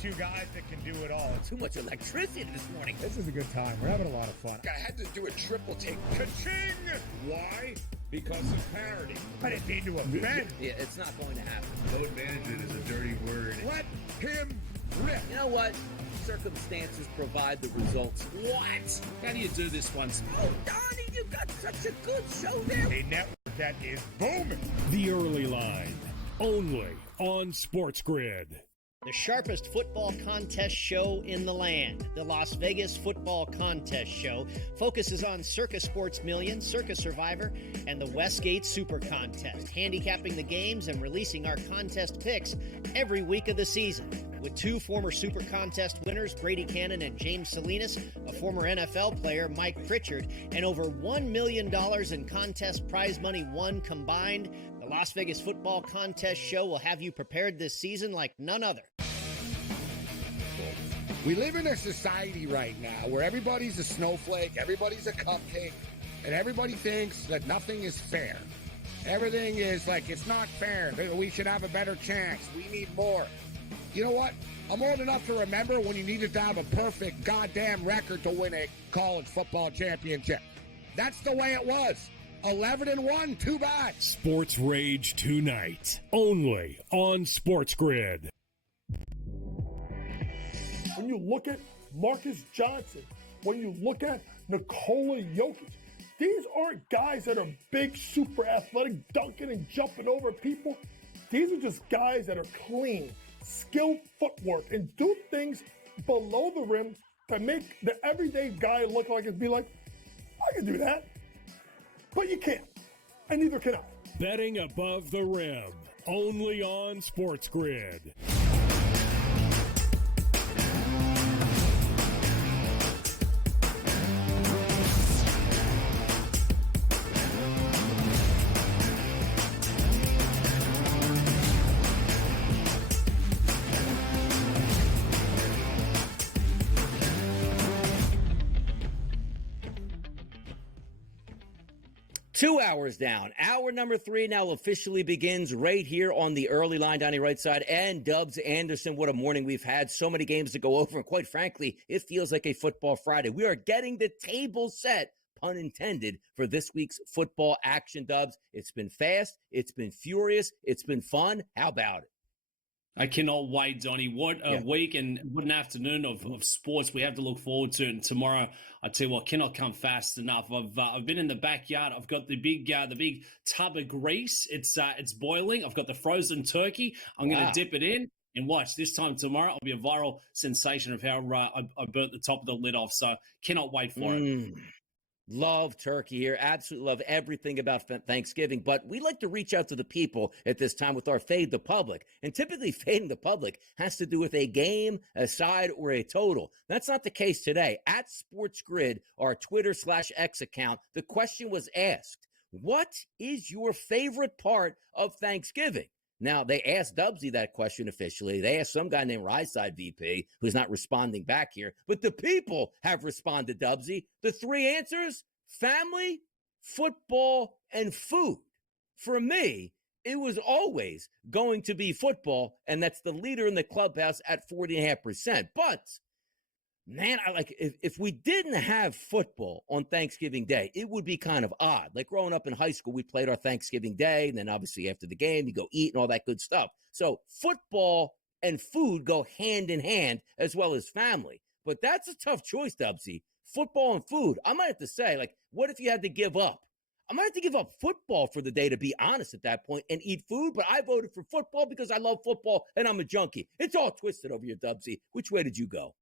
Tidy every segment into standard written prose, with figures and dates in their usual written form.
two guys that can do it all. Too much electricity this morning. This is a good time. We're having a lot of fun. I had to do a triple take. Ka-ching! Why? Because of parity. I didn't mean to offend. Yeah, it's not going to happen. Load management is a dirty word. Let him rip. You know what? Circumstances provide the results. What? How do you do this once? Oh, Donnie, you got such a good show there. A network that is booming. The Early Line, only on SportsGrid. The sharpest football contest show in the land, the Las Vegas Football Contest Show, focuses on Circus Sports Million, Circus Survivor, and the Westgate Super Contest, handicapping the games and releasing our contest picks every week of the season. With two former Super Contest winners, Brady Cannon and James Salinas, a former NFL player, Mike Pritchard, and over $1 million in contest prize money won combined, the Las Vegas Football Contest Show will have you prepared this season like none other. We live in a society right now where everybody's a snowflake, everybody's a cupcake, and everybody thinks that nothing is fair. Everything is like, it's not fair. We should have a better chance. We need more. You know what? I'm old enough to remember when you needed to have a perfect goddamn record to win a college football championship. That's the way it was. 11-1, too bad. Sports Rage tonight, only on SportsGrid. When you look at Marcus Johnson, when you look at Nikola Jokic, these aren't guys that are big, super athletic, dunking and jumping over people. These are just guys that are clean, skilled footwork, and do things below the rim that make the everyday guy look like and be like, I can do that. But you can't, and neither can I. Betting above the rim, only on SportsGrid. 2 hours down. Hour number 3 now officially begins right here on the early line. Donnie right side and Dubs Anderson. What a morning we've had. So many games to go over. And quite frankly, it feels like a football Friday. We are getting the table set, pun intended, for this week's football action, Dubs. It's been fast. It's been furious. It's been fun. How about it? I cannot wait, Donnie. What a week and what an afternoon of sports we have to look forward to. And tomorrow, I tell you what, cannot come fast enough. I've been in the backyard. I've got the big tub of grease. It's boiling. I've got the frozen turkey. I'm going to dip it in and watch. This time tomorrow, I'll be a viral sensation of how I burnt the top of the lid off. So cannot wait for it. Love turkey here. Absolutely love everything about Thanksgiving. But we like to reach out to the people at this time with our Fade the Public. And typically fading the public has to do with a game, a side, or a total. That's not the case today. At SportsGrid, our Twitter/X account, the question was asked, what is your favorite part of Thanksgiving? Now, they asked Dubsy that question officially. They asked some guy named Ryside VP, who's not responding back here. But the people have responded, Dubsy. The three answers: family, football, and food. For me, it was always going to be football, and that's the leader in the clubhouse at 40.5%. But man, if we didn't have football on Thanksgiving Day, it would be kind of odd. Like growing up in high school, we played our Thanksgiving Day, and then obviously after the game, you go eat and all that good stuff. So football and food go hand in hand, as well as family. But that's a tough choice, Dubsy. Football and food. I might have to say, what if you had to give up? I might have to give up football for the day, to be honest, at that point, and eat food. But I voted for football because I love football and I'm a junkie. It's all twisted over here, Dubsy. Which way did you go?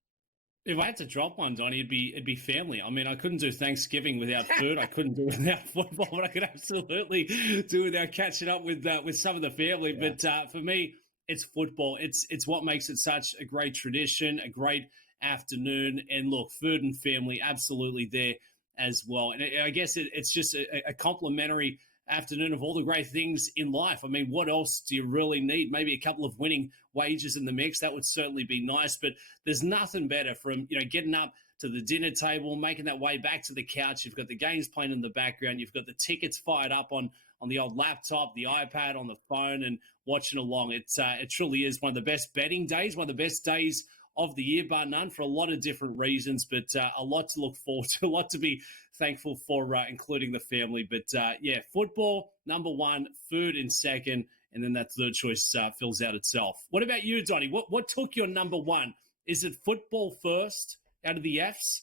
If I had to drop one, Donnie, it'd be family. I mean, I couldn't do Thanksgiving without food. I couldn't do it without football, but I could absolutely do without catching up with some of the family. Yeah. But for me, it's football. It's what makes it such a great tradition, a great afternoon. And look, food and family, absolutely there as well. And I guess it's just a complimentary afternoon of all the great things in life. I mean, what else do you really need? Maybe a couple of winning wages in the mix. That would certainly be nice, but there's nothing better from, getting up to the dinner table, making that way back to the couch. You've got the games playing in the background. You've got the tickets fired up on on the old laptop, the iPad, on the phone, and watching along. It truly is one of the best betting days, one of the best days of the year, bar none, for a lot of different reasons, but a lot to look forward to, a lot to be thankful for, including the family. But yeah, football, number one, food in second, and then that third choice fills out itself. What about you, Donnie? What took your number one? Is it football first out of the Fs?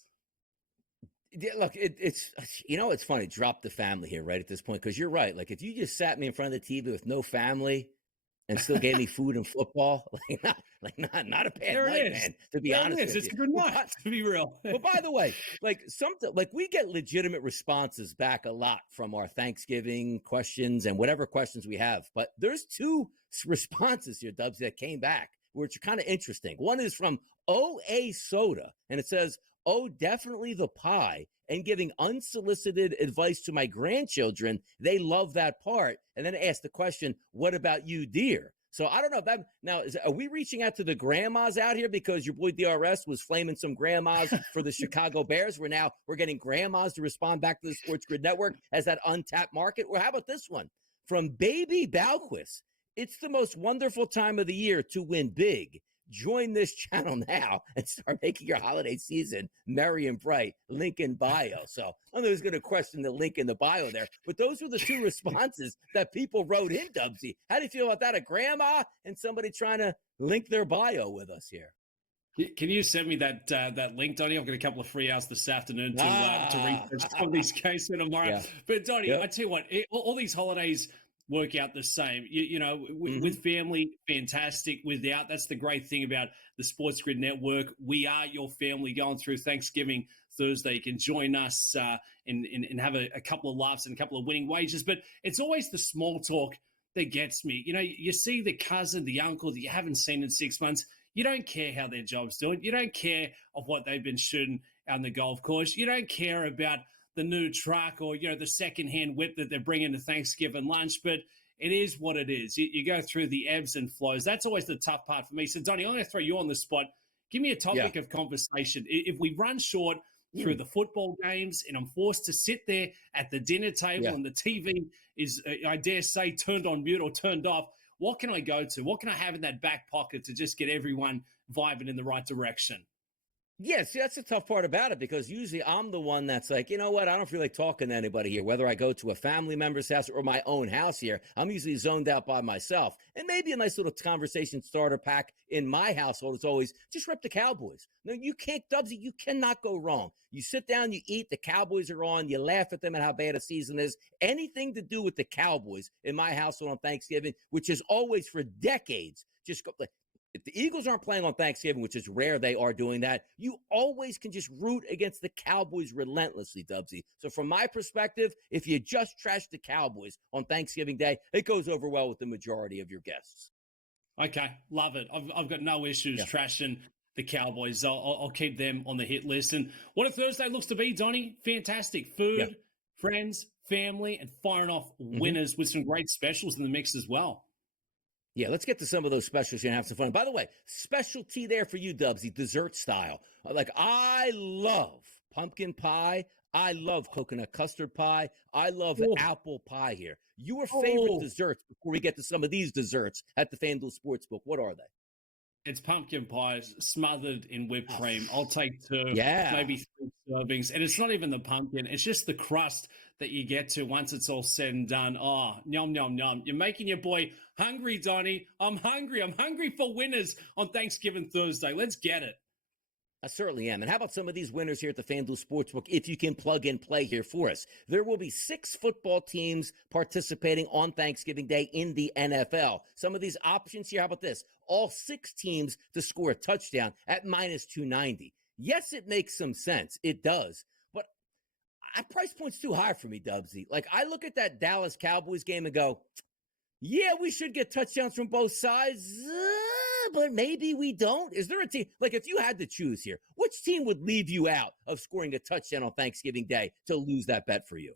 Yeah, look, it's it's funny. Drop the family here right at this point, because you're right. Like, if you just sat me in front of the TV with no family and still gave me food and football, not a bad There night, it is. man. To be There honest it is. with It's you. a good night, to be real. Well, by the way, we get legitimate responses back a lot from our Thanksgiving questions and whatever questions we have. But there's two responses here, Dubs, that came back, which are kind of interesting. One is from OA Soda, and it says, "Oh, definitely the pie, and giving unsolicited advice to my grandchildren. They love that part." And then ask the question, "What about you, dear?" So I don't know if that now are we reaching out to the grandmas out here, because your boy DRS was flaming some grandmas for the Chicago Bears? We're getting grandmas to respond back to the Sports Grid Network as that untapped market. Or how about this one from Baby Balquist? "It's the most wonderful time of the year to win big. Join this channel now and start making your holiday season merry and bright. Link in bio." So I don't know who's going to question the link in the bio there, but those were the two responses that people wrote in, Dubsy. How do you feel about that? A grandma and somebody trying to link their bio with us here. Can you send me that link, Donnie? I've got a couple of free hours this afternoon to research some of these cases for tomorrow. Yeah. But Donnie, Yep. I tell you what, all these holidays work out the same. With family, fantastic. Without, that's the great thing about the Sports Grid Network. We are your family going through Thanksgiving Thursday. You can join us and have a couple of laughs and a couple of winning wages. But it's always the small talk that gets me. You see the cousin, the uncle that you haven't seen in 6 months. You don't care how their job's doing. You don't care of what they've been shooting on the golf course. You don't care about the new truck or, the secondhand whip that they're bringing to Thanksgiving lunch, but it is what it is. You go through the ebbs and flows. That's always the tough part for me. So, Donnie, I'm going to throw you on the spot. Give me a topic of conversation. If we run short through the football games and I'm forced to sit there at the dinner table and the TV is, I dare say, turned on mute or turned off, what can I go to? What can I have in that back pocket to just get everyone vibing in the right direction? Yeah, see, that's the tough part about it, because usually I'm the one that's like, you know what, I don't feel like talking to anybody here, whether I go to a family member's house or my own house here. I'm usually zoned out by myself. And maybe a nice little conversation starter pack in my household is always just rip the Cowboys. No, you can't, Dubsy, you cannot go wrong. You sit down, you eat, the Cowboys are on, you laugh at them and how bad a season is. Anything to do with the Cowboys in my household on Thanksgiving, which is always for decades, just go like, if the Eagles aren't playing on Thanksgiving, which is rare they are doing that, you always can just root against the Cowboys relentlessly, Dubsy. So from my perspective, if you just trash the Cowboys on Thanksgiving Day, it goes over well with the majority of your guests. Okay, love it. I've got no issues trashing the Cowboys. I'll keep them on the hit list. And what a Thursday looks to be, Donnie. Fantastic. Food, friends, family, and firing off winners with some great specials in the mix as well. Yeah, let's get to some of those specials and have some fun. By the way, specialty there for you, Dubsy, dessert style. Like, I love pumpkin pie. I love coconut custard pie. I love apple pie here. Your favorite desserts before we get to some of these desserts at the FanDuel Sportsbook, what are they? It's pumpkin pies smothered in whipped cream. I'll take two, maybe 3 servings. And it's not even the pumpkin. It's just the crust that you get to once it's all said and done. Oh, yum, yum, yum. You're making your boy hungry, Donnie. I'm hungry. I'm hungry for winners on Thanksgiving Thursday. Let's get it. I certainly am. And how about some of these winners here at the FanDuel Sportsbook, if you can plug and play here for us? There will be 6 football teams participating on Thanksgiving Day in the NFL. Some of these options here, how about this? All 6 teams to score a touchdown at minus 290. Yes, it makes some sense. It does. But price point's too high for me, Dubsy. Like, I look at that Dallas Cowboys game and go, yeah, we should get touchdowns from both sides, but maybe we don't. Is there a team, like, if you had to choose here, which team would leave you out of scoring a touchdown on Thanksgiving Day to lose that bet for you?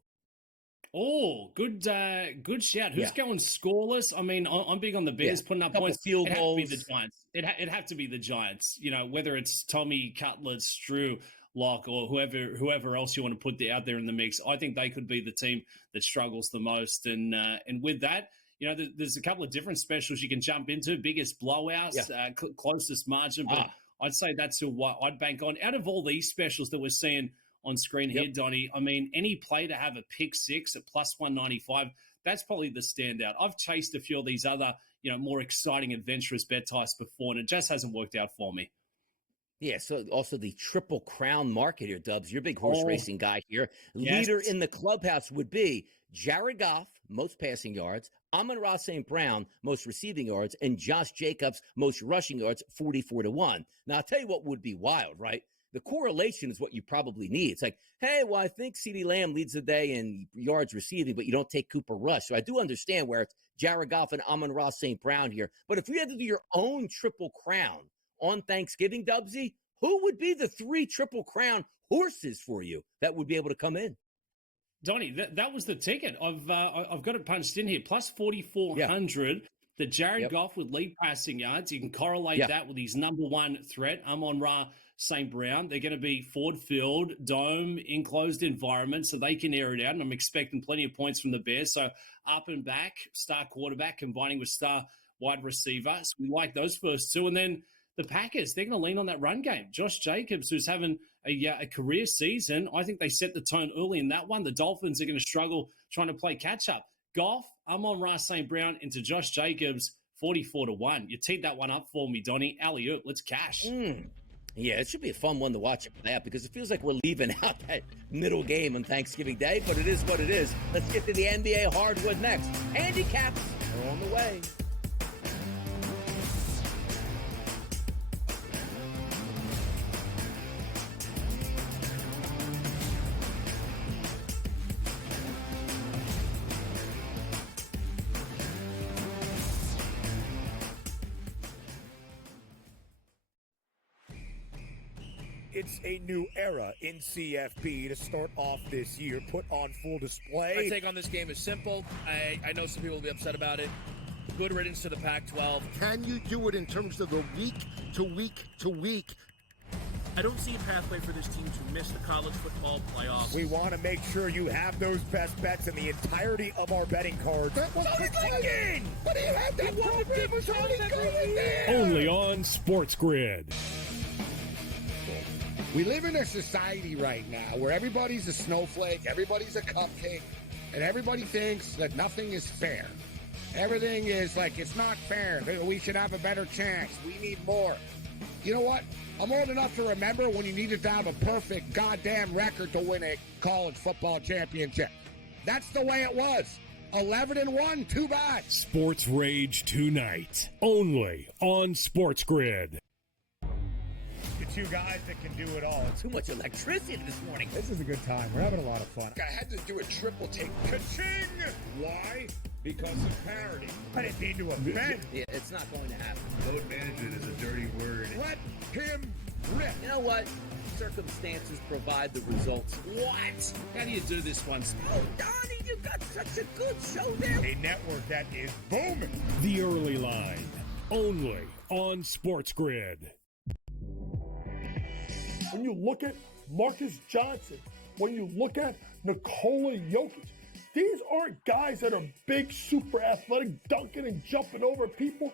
Oh, good shout. Who's going scoreless? I mean, I'm big on the Bears putting up points. Field goals. It'd have to be the Giants. It'd have to be the Giants. Whether it's Tommy, Cutler, Drew, Locke or whoever else you want to put out there in the mix. I think they could be the team that struggles the most. And with that, there's a couple of different specials you can jump into. Biggest blowouts, closest margin, but I'd say that's who I'd bank on. Out of all these specials that we're seeing on screen here, Donnie, I mean, any play to have a pick six at plus 195, that's probably the standout. I've chased a few of these other, more exciting, adventurous bet types before, and it just hasn't worked out for me. Yeah, so also the Triple Crown market here, Dubs. You're a big horse racing guy here. Yes. Leader in the clubhouse would be Jared Goff, most passing yards, Amon-Ra St. Brown, most receiving yards, and Josh Jacobs, most rushing yards, 44-1. Now, I'll tell you what would be wild, right? The correlation is what you probably need. It's like, hey, well, I think CeeDee Lamb leads the day in yards receiving, but you don't take Cooper Rush. So I do understand where it's Jared Goff and Amon-Ra St. Brown here. But if you had to do your own Triple Crown on Thanksgiving, Dubsy, who would be the 3 Triple Crown horses for you that would be able to come in? Donnie, that was the ticket. I've got it punched in here. Plus 4,400. The Jared Goff with lead passing yards. You can correlate that with his number one threat, Amon-Ra St. Brown. They're going to be Ford-filled, dome, enclosed environment, so they can air it out. And I'm expecting plenty of points from the Bears. So up and back, star quarterback combining with star wide receiver. So we like those first two. And then the Packers, they're going to lean on that run game. Josh Jacobs, who's having a career season, I think they set the tone early in that one. The Dolphins are going to struggle trying to play catch-up. Goff, Amon-Ra St. Brown into Josh Jacobs, 44-1. You teed that one up for me, Donnie. Alley-oop, let's cash. Yeah, it should be a fun one to watch play out because it feels like we're leaving out that middle game on Thanksgiving Day, but it is what it is. Let's get to the NBA hardwood next. Handicaps are on the way. It's a new era in CFP to start off this year. Put on full display. My take on this game is simple. I know some people will be upset about it. Good riddance to the Pac-12. Can you do it in terms of the week to week to week? I don't see a pathway for this team to miss the college football playoffs. We want to make sure you have those best bets in the entirety of our betting cards. That was thinking! But he had that program was already going there! Only on SportsGrid. We live in a society right now where everybody's a snowflake, everybody's a cupcake, and everybody thinks that nothing is fair. Everything is like, it's not fair. We should have a better chance. We need more. You know what? I'm old enough to remember when you needed to have a perfect goddamn record to win a college football championship. That's the way it was. 11-1, too bad. Sports Rage tonight, only on SportsGrid. The two guys that can do it all. Too much electricity this morning. This is a good time. We're having a lot of fun. I had to do a triple take. Ka-ching! Why? Because of parity. I didn't mean to offend. Yeah, it's not going to happen. Load management is a dirty word. Let him rip. You know what? Circumstances provide the results. What? How do you do this one? Oh, Donnie, you got such a good show there. A network that is booming. The early line, only on SportsGrid. When you look at Marcus Johnson, when you look at Nikola Jokic, these aren't guys that are big, super athletic, dunking and jumping over people.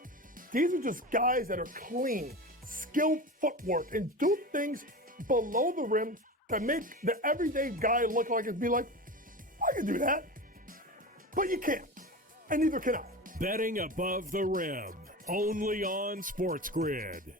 These are just guys that are clean, skilled footwork, and do things below the rim that make the everyday guy look like it'd be like, I can do that. But you can't, and neither can I. Betting above the rim, only on SportsGrid.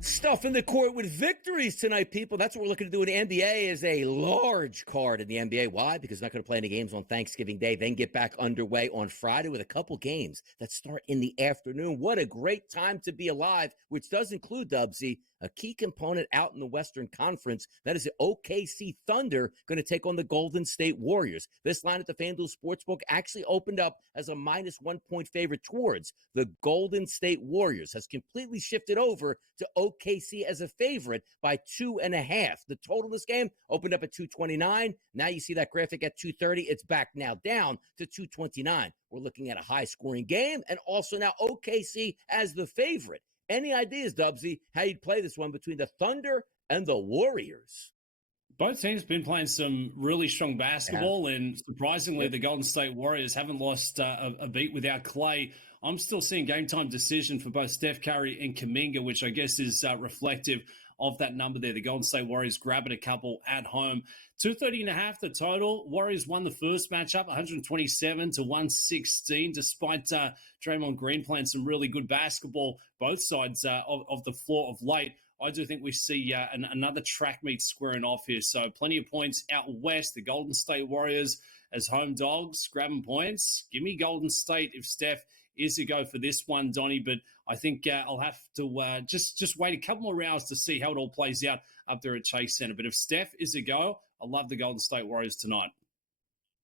Stuff in the court with victories tonight, people. That's what we're looking to do in the NBA is a large card in the NBA. Why? Because they're not going to play any games on Thanksgiving Day, then get back underway on Friday with a couple games that start in the afternoon. What a great time to be alive, which does include, Dubsy, a key component out in the Western Conference. That is the OKC Thunder going to take on the Golden State Warriors. This line at the FanDuel Sportsbook actually opened up as a minus 1 point favorite towards the Golden State Warriors. Has completely shifted over to OKC as a favorite by 2.5. The total of this game opened up at 229. Now you see that graphic at 230. It's back now down to 229. We're looking at a high-scoring game, and also now OKC as the favorite. Any ideas, Dubsy, how you'd play this one between the Thunder and the Warriors? Both teams been playing some really strong basketball, and surprisingly, the Golden State Warriors haven't lost a beat without Clay. I'm still seeing game-time decision for both Steph Curry and Kuminga, which I guess is reflective of that number there. The Golden State Warriors grabbing a couple at home. 230.5 the total. Warriors won the first matchup, 127-116, despite Draymond Green playing some really good basketball, both sides of the floor of late. I do think we see another track meet squaring off here. So plenty of points out west. The Golden State Warriors as home dogs, grabbing points. Give me Golden State if Steph is a go for this one, Donnie. But I think I'll have to just wait a couple more rounds to see how it all plays out up there at Chase Center. But if Steph is a go, I love the Golden State Warriors tonight.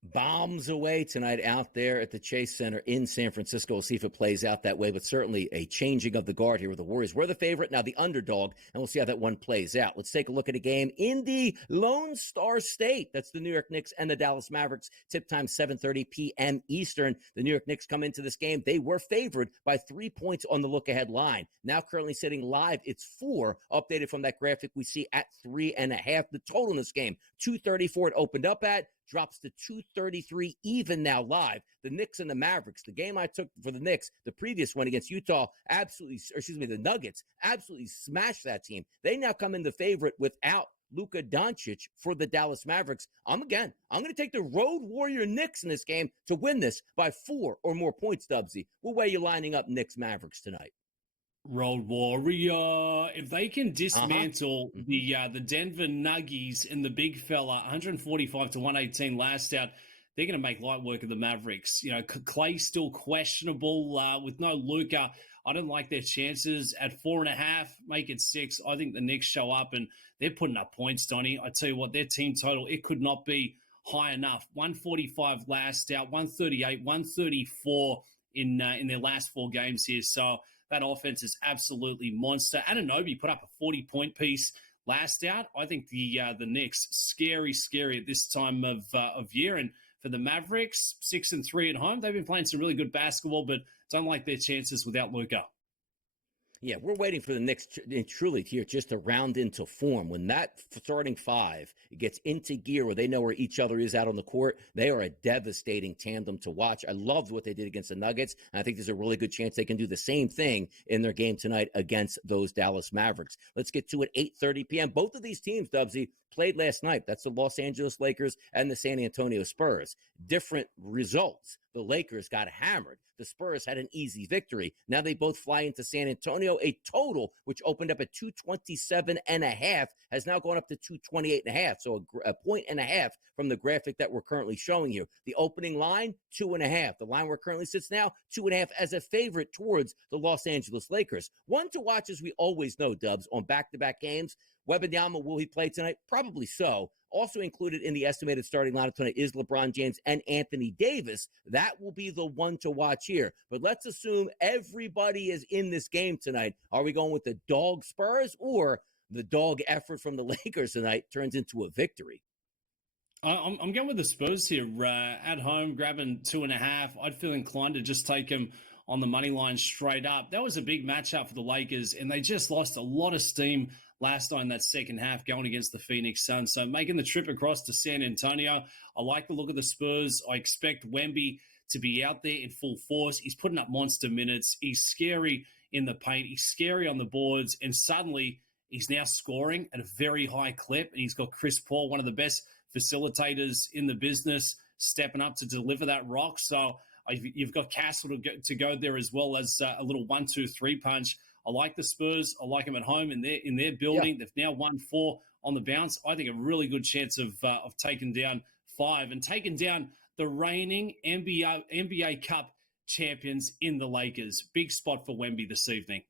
Bombs away tonight out there at the Chase Center in San Francisco. We'll see if it plays out that way, but certainly a changing of the guard here with the Warriors. We're the favorite, now the underdog, and we'll see how that one plays out. Let's take a look at a game in the Lone Star State. That's the New York Knicks and the Dallas Mavericks. Tip time 7:30 p.m. Eastern. The New York Knicks come into this game. They were favored by 3 points on the look-ahead line. Now currently sitting live, it's 4, updated from that graphic we see at 3.5. The total in this game, 234 it opened up at. Drops to 233 even now live. The Knicks and the Mavericks, the game I took for the Knicks, the previous one against Utah, the Nuggets absolutely smashed that team. They now come in the favorite without Luka Doncic for the Dallas Mavericks. I'm going to take the Road Warrior Knicks in this game to win this by 4 or more points, Dubsy. What way are you lining up Knicks Mavericks tonight? Road Warrior. If they can dismantle the Denver Nuggies and the big fella, 145-118 last out, they're going to make light work of the Mavericks. You know, Clay's still questionable with no Luka. I don't like their chances at 4.5. Make it 6. I think the Knicks show up and they're putting up points, Donnie. I tell you what, their team total, it could not be high enough. 145 last out, 138, 134 in their last 4 games here. So that offense is absolutely monster. Anunoby put up a 40-point piece last out. I think the Knicks, scary at this time of year. And for the Mavericks, 6-3 at home, they've been playing some really good basketball, but don't like their chances without Luka. Yeah, we're waiting for the Knicks truly here just to round into form. When that starting 5 gets into gear where they know where each other is out on the court, they are a devastating tandem to watch. I loved what they did against the Nuggets, and I think there's a really good chance they can do the same thing in their game tonight against those Dallas Mavericks. Let's get to it, 8:30 p.m. Both of these teams, Dubsy, played last night. That's the Los Angeles Lakers and the San Antonio Spurs. Different results. The Lakers got hammered. The Spurs had an easy victory. Now they both fly into San Antonio. A total, which opened up at 227.5, has now gone up to 228.5. So a point and a half from the graphic that we're currently showing you. The opening line, 2.5. The line where it currently sits now, 2.5 as a favorite towards the Los Angeles Lakers. One to watch, as we always know, Dubs, on back-to-back games. Wembanyama, will he play tonight? Probably so. Also included in the estimated starting lineup tonight is LeBron James and Anthony Davis. That will be the one to watch here. But let's assume everybody is in this game tonight. Are we going with the dog Spurs, or the dog effort from the Lakers tonight turns into a victory? I'm going with the Spurs here. At home, grabbing 2.5. I'd feel inclined to just take them on the money line straight up. That was a big matchup for the Lakers, and they just lost a lot of steam last night in that second half going against the Phoenix Suns. So making the trip across to San Antonio, I like the look of the Spurs. I expect Wemby to be out there in full force. He's putting up monster minutes. He's scary in the paint. He's scary on the boards. And suddenly he's now scoring at a very high clip. And he's got Chris Paul, one of the best facilitators in the business, stepping up to deliver that rock. So you've got Castle to go there as well as a little 1-2-3 punch. I like the Spurs. I like them at home in their building. Yeah. They've now won 4 on the bounce. I think a really good chance of taking down 5 and taking down the reigning NBA Cup champions in the Lakers. Big spot for Wemby this evening.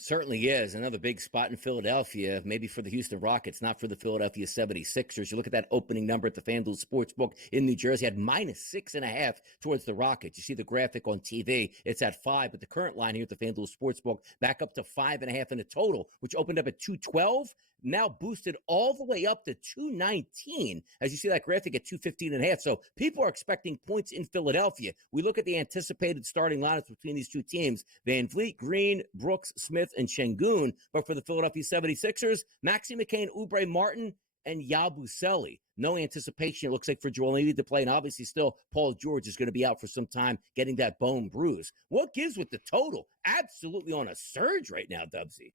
Certainly is. Another big spot in Philadelphia, maybe for the Houston Rockets, not for the Philadelphia 76ers. You look at that opening number at the FanDuel Sportsbook in New Jersey, had -6.5 towards the Rockets. You see the graphic on TV, it's at 5, but the current line here at the FanDuel Sportsbook back up to 5.5 in a total, which opened up at 212. Now boosted all the way up to 219, as you see that graphic at 215.5. So people are expecting points in Philadelphia. We look at the anticipated starting lineups between these two teams: Van Vliet, Green, Brooks, Smith, and Şengün. But for the Philadelphia 76ers, Maxey McCain, Oubre Martin, and Yabusele. No anticipation, it looks like, for Joe Lisi to play. And obviously still Paul George is going to be out for some time, getting that bone bruise. What gives with the total? Absolutely on a surge right now, Dubsy.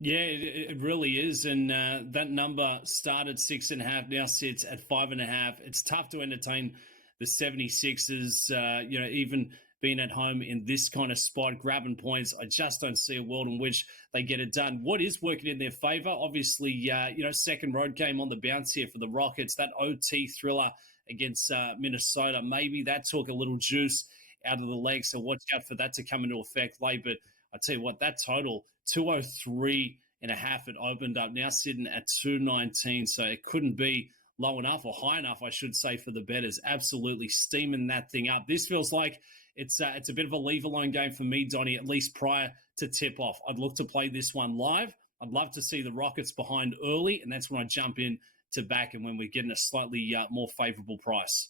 Yeah, it really is. And that number started 6.5, now sits at 5.5. It's tough to entertain the 76ers, even being at home in this kind of spot, grabbing points. I just don't see a world in which they get it done. What is working in their favor? Obviously, second road game on the bounce here for the Rockets. That OT thriller against Minnesota, maybe that took a little juice out of the leg. So watch out for that to come into effect late. But I tell you what, that total, 203.5 it opened up, now sitting at 219. So it couldn't be low enough, or high enough, I should say, for the bettors. Absolutely steaming that thing up. This feels like it's a bit of a leave-alone game for me, Donnie, at least prior to tip-off. I'd look to play this one live. I'd love to see the Rockets behind early, and that's when I jump in to back and when we're getting a slightly more favorable price.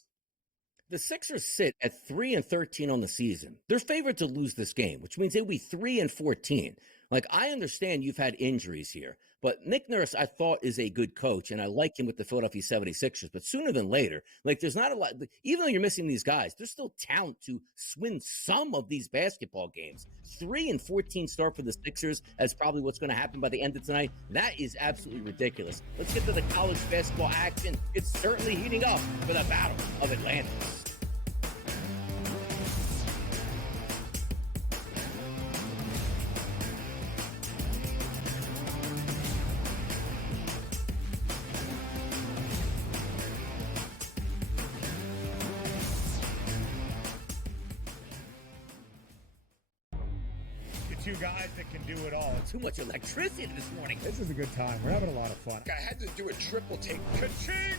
The Sixers sit at 3-13 on the season. They're favored to lose this game, which means they'll be 3-14. Like, I understand you've had injuries here, but Nick Nurse, I thought, is a good coach, and I like him with the Philadelphia 76ers. But sooner than later, there's not a lot, even though you're missing these guys, there's still talent to win some of these basketball games. 3-14 start for the Sixers. That's probably what's going to happen by the end of tonight. That is absolutely ridiculous. Let's get to the college basketball action. It's certainly heating up for the Battle of Atlantis. Two guys that can do it all. Too much electricity this morning. This is a good time. We're having a lot of fun. I had to do a triple take. Ka-ching!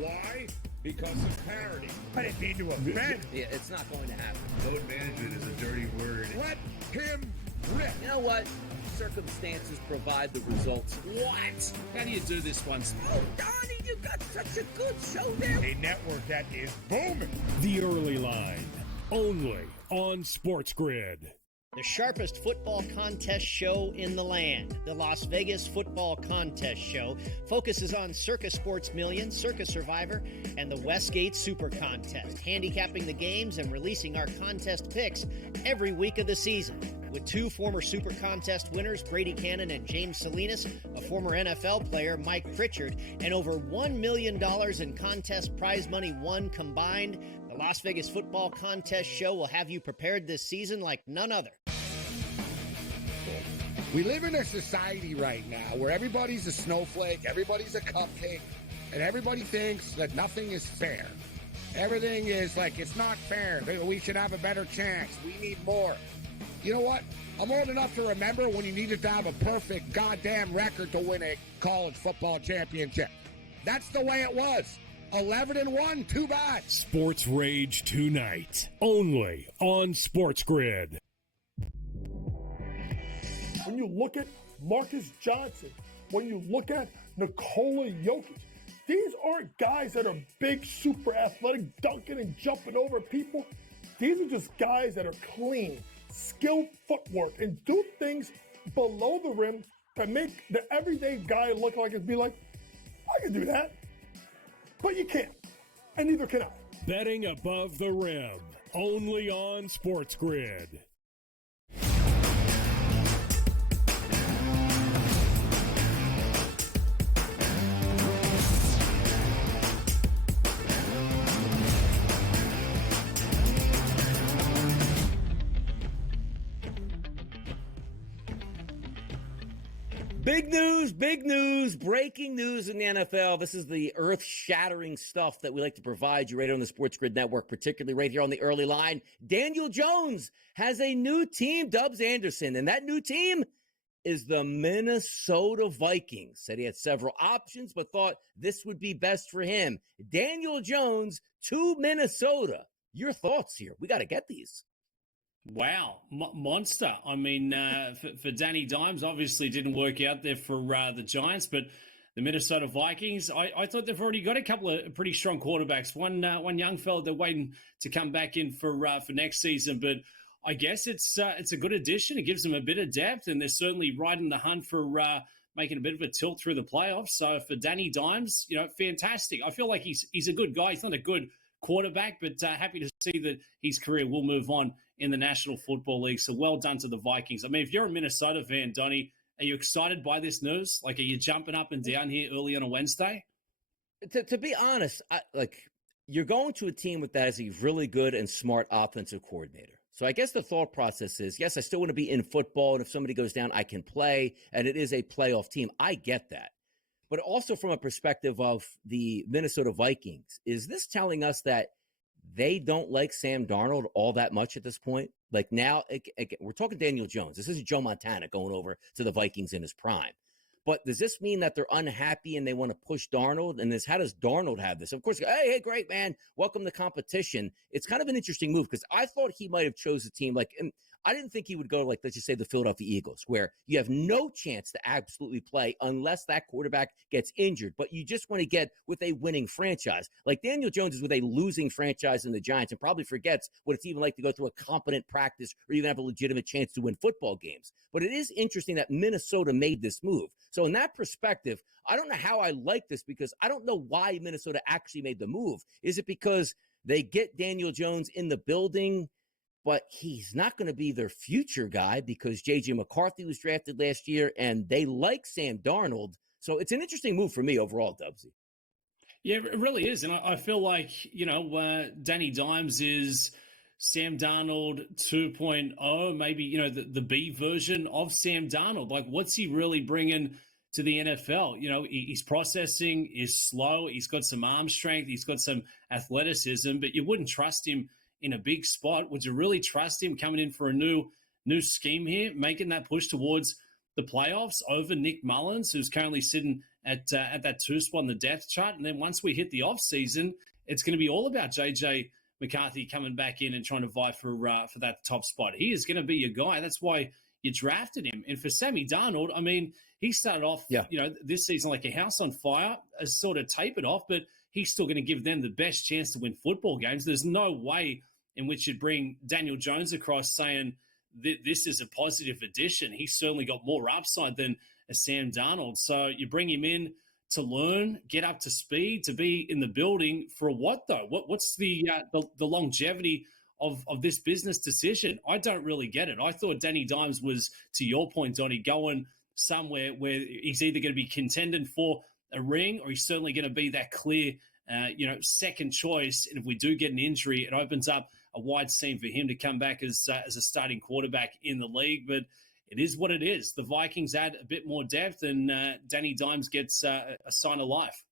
Why? Because of parity. I didn't mean to offend. Yeah, it's not going to happen. Load management is a dirty word. Let him rip. You know what? Circumstances provide the results. What? How do you do this one? Oh, Donnie, you got such a good show there. A network that is booming. The Early Line, only on SportsGrid. The sharpest football contest show in the land, the Las Vegas Football Contest Show, focuses on Circa Sports Million, Circa Survivor, and the Westgate Super Contest, handicapping the games and releasing our contest picks every week of the season. With two former Super Contest winners, Brady Cannon and James Salinas, a former NFL player, Mike Pritchard, and over $1 million in contest prize money won combined, the Las Vegas Football Contest Show will have you prepared this season like none other. We live in a society right now where everybody's a snowflake, everybody's a cupcake, and everybody thinks that nothing is fair. Everything is like, it's not fair. We should have a better chance. We need more. You know what? I'm old enough to remember when you needed to have a perfect goddamn record to win a college football championship. That's the way it was. 11-1, too bad. Sports Rage tonight, only on SportsGrid. When you look at Marcus Johnson, when you look at Nikola Jokic, these aren't guys that are big, super athletic, dunking and jumping over people. These are just guys that are clean, skilled footwork, and do things below the rim that make the everyday guy look like and be like, I can do that. But you can't, and neither can I. Betting above the rim, only on SportsGrid. Big news, breaking news in the NFL. This is the earth-shattering stuff that we like to provide you right on the SportsGrid Network, particularly right here on the Early Line. Daniel Jones has a new team, Dubs Anderson, and that new team is the Minnesota Vikings. Said he had several options, but thought this would be best for him. Daniel Jones to Minnesota. Your thoughts here? We got to get these. Wow, monster. I mean, for Danny Dimes, obviously didn't work out there for the Giants, but the Minnesota Vikings, I thought they've already got a couple of pretty strong quarterbacks. One young fella they're waiting to come back in for next season, but I guess it's a good addition. It gives them a bit of depth, and they're certainly right in the hunt for making a bit of a tilt through the playoffs. So for Danny Dimes, fantastic. I feel like he's a good guy. He's not a good quarterback, but happy to see that his career will move on in the National Football League. So well done to the Vikings. I mean, if you're a Minnesota fan, Donnie, are you excited by this news? Like, are you jumping up and down here early on a Wednesday? To be honest, you're going to a team that has a really good and smart offensive coordinator. So I guess the thought process is, yes, I still want to be in football, and if somebody goes down, I can play, and it is a playoff team. I get that. But also from a perspective of the Minnesota Vikings, is this telling us that they don't like Sam Darnold all that much at this point? Like now, we're talking Daniel Jones. This isn't Joe Montana going over to the Vikings in his prime. But does this mean that they're unhappy and they want to push Darnold? And how does Darnold have this? Of course, hey, great, man. Welcome to competition. It's kind of an interesting move because I thought he might have chose a team like, and I didn't think he would go like, let's just say the Philadelphia Eagles, where you have no chance to absolutely play unless that quarterback gets injured. But you just want to get with a winning franchise. Like Daniel Jones is with a losing franchise in the Giants and probably forgets what it's even like to go through a competent practice or even have a legitimate chance to win football games. But it is interesting that Minnesota made this move. So in that perspective, I don't know how I like this because I don't know why Minnesota actually made the move. Is it because they get Daniel Jones in the building, but he's not going to be their future guy because J.J. McCarthy was drafted last year and they like Sam Darnold? So it's an interesting move for me overall, Dubsy. Yeah, it really is. And I feel like, Danny Dimes is Sam Darnold 2.0, maybe, the B version of Sam Darnold. Like, what's he really bringing to the NFL? His processing is slow. He's got some arm strength. He's got some athleticism, but you wouldn't trust him in a big spot. Would you really trust him coming in for a new scheme here, making that push towards the playoffs over Nick Mullins, who's currently sitting at that 2 spot in the depth chart? And then once we hit the offseason, it's going to be all about J.J. McCarthy coming back in and trying to vie for that top spot. He is going to be your guy. That's why you drafted him. And for Sammy Darnold, I mean, he started off, this season like a house on fire, has sort of tapered off, but he's still going to give them the best chance to win football games. There's no way in which you'd bring Daniel Jones across saying this is a positive addition. He's certainly got more upside than a Sam Darnold. So you bring him in to learn, get up to speed, to be in the building for what though? What's the longevity of this business decision? I don't really get it. I thought Danny Dimes was, to your point, Donnie, going somewhere where he's either going to be contending for a ring or he's certainly going to be that clear, second choice. And if we do get an injury, it opens up a wide seam for him to come back as a starting quarterback in the league. But it is what it is. The Vikings add a bit more depth, and Danny Dimes gets a sign of life.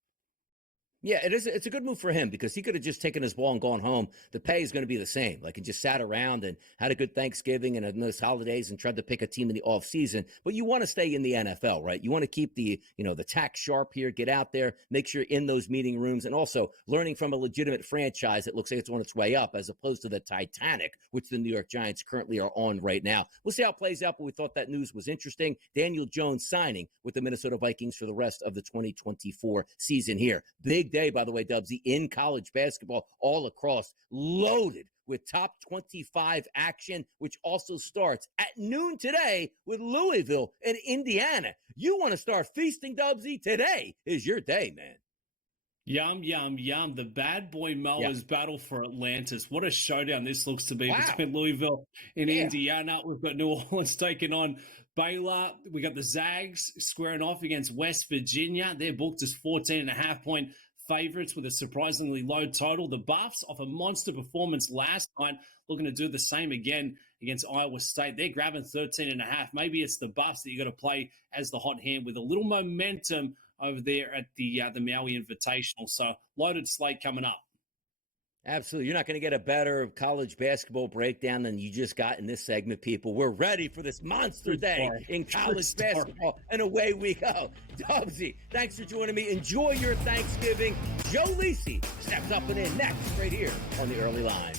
Yeah, it is. It's a good move for him because he could have just taken his ball and gone home. The pay is going to be the same. Like, he just sat around and had a good Thanksgiving and those holidays and tried to pick a team in the offseason. But you want to stay in the NFL, right? You want to keep the tack sharp here, get out there, make sure you're in those meeting rooms, and also learning from a legitimate franchise that looks like it's on its way up as opposed to the Titanic, which the New York Giants currently are on right now. We'll see how it plays out, but we thought that news was interesting. Daniel Jones signing with the Minnesota Vikings for the rest of the 2024 season here. Big day, by the way, Dubsy, in college basketball all across, loaded with top 25 action, which also starts at noon today with Louisville and Indiana. You want to start feasting, Dubsy? Today is your day, man. Yum, yum, yum. The bad boy mowers battle for Atlantis. What a showdown this looks to be between Louisville and Indiana. We've got New Orleans taking on Baylor. We got the Zags squaring off against West Virginia. They're booked as 14.5-point favorites with a surprisingly low total. The Buffs, off a monster performance last night, looking to do the same again against Iowa State. They're grabbing 13.5. Maybe it's the Buffs that you got to play as the hot hand with a little momentum over there at the Maui Invitational. So loaded slate coming up. Absolutely. You're not going to get a better college basketball breakdown than you just got in this segment, people. We're ready for this monster day in college basketball, and away we go. Dubsy, thanks for joining me. Enjoy your Thanksgiving. Joe Lisi steps up and in next, right here on the early line.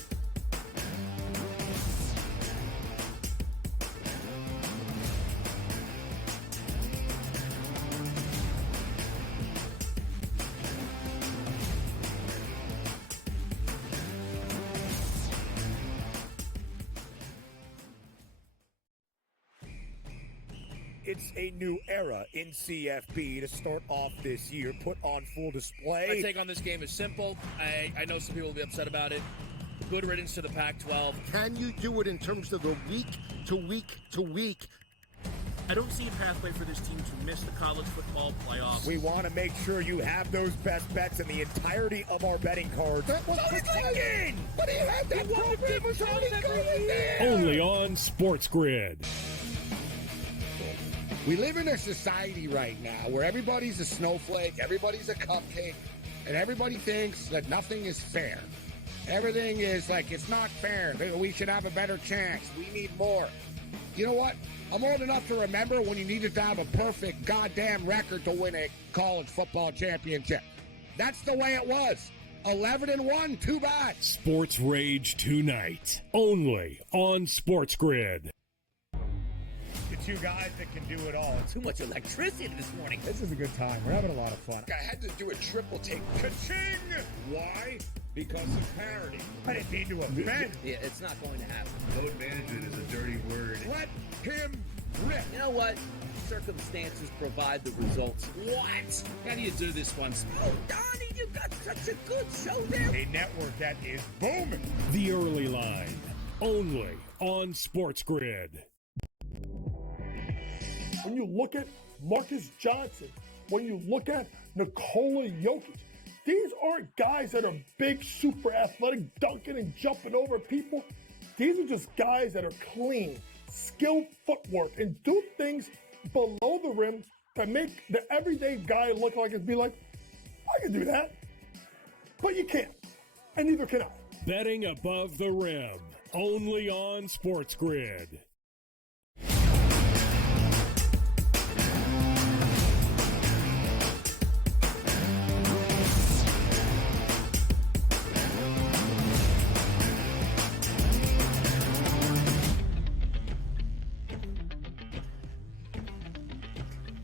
It's a new era in CFP to start off this year, put on full display. My take on this game is simple. I know some people will be upset about it. Good riddance to the Pac-12. Can you do it in terms of the week to week to week? I don't see a pathway for this team to miss the college football playoffs. We want to make sure you have those best bets in the entirety of our betting cards. That was Lincoln! But he had that program was already going there! Only on SportsGrid. We live in a society right now where everybody's a snowflake, everybody's a cupcake, and everybody thinks that nothing is fair. Everything is like, it's not fair. We should have a better chance. We need more. You know what? I'm old enough to remember when you needed to have a perfect goddamn record to win a college football championship. That's the way it was. 11-1, too bad. Sports Rage tonight, only on SportsGrid. The two guys that can do it all. Too much electricity this morning. This is a good time. We're having a lot of fun. I had to do a triple take. Ka-ching! Why? Because of parity. I didn't mean to offend. Yeah, it's not going to happen. Load management is a dirty word. Let him rip. You know what? Circumstances provide the results. What? How do you do this one? Oh, Donnie, you got such a good show there. A network that is booming. The early line, only on SportsGrid. When you look at Marcus Johnson, when you look at Nikola Jokic, these aren't guys that are big, super athletic, dunking and jumping over people. These are just guys that are clean, skilled footwork, and do things below the rim that make the everyday guy look like it'd be like, I can do that. But you can't, and neither can I. Betting above the rim, only on SportsGrid.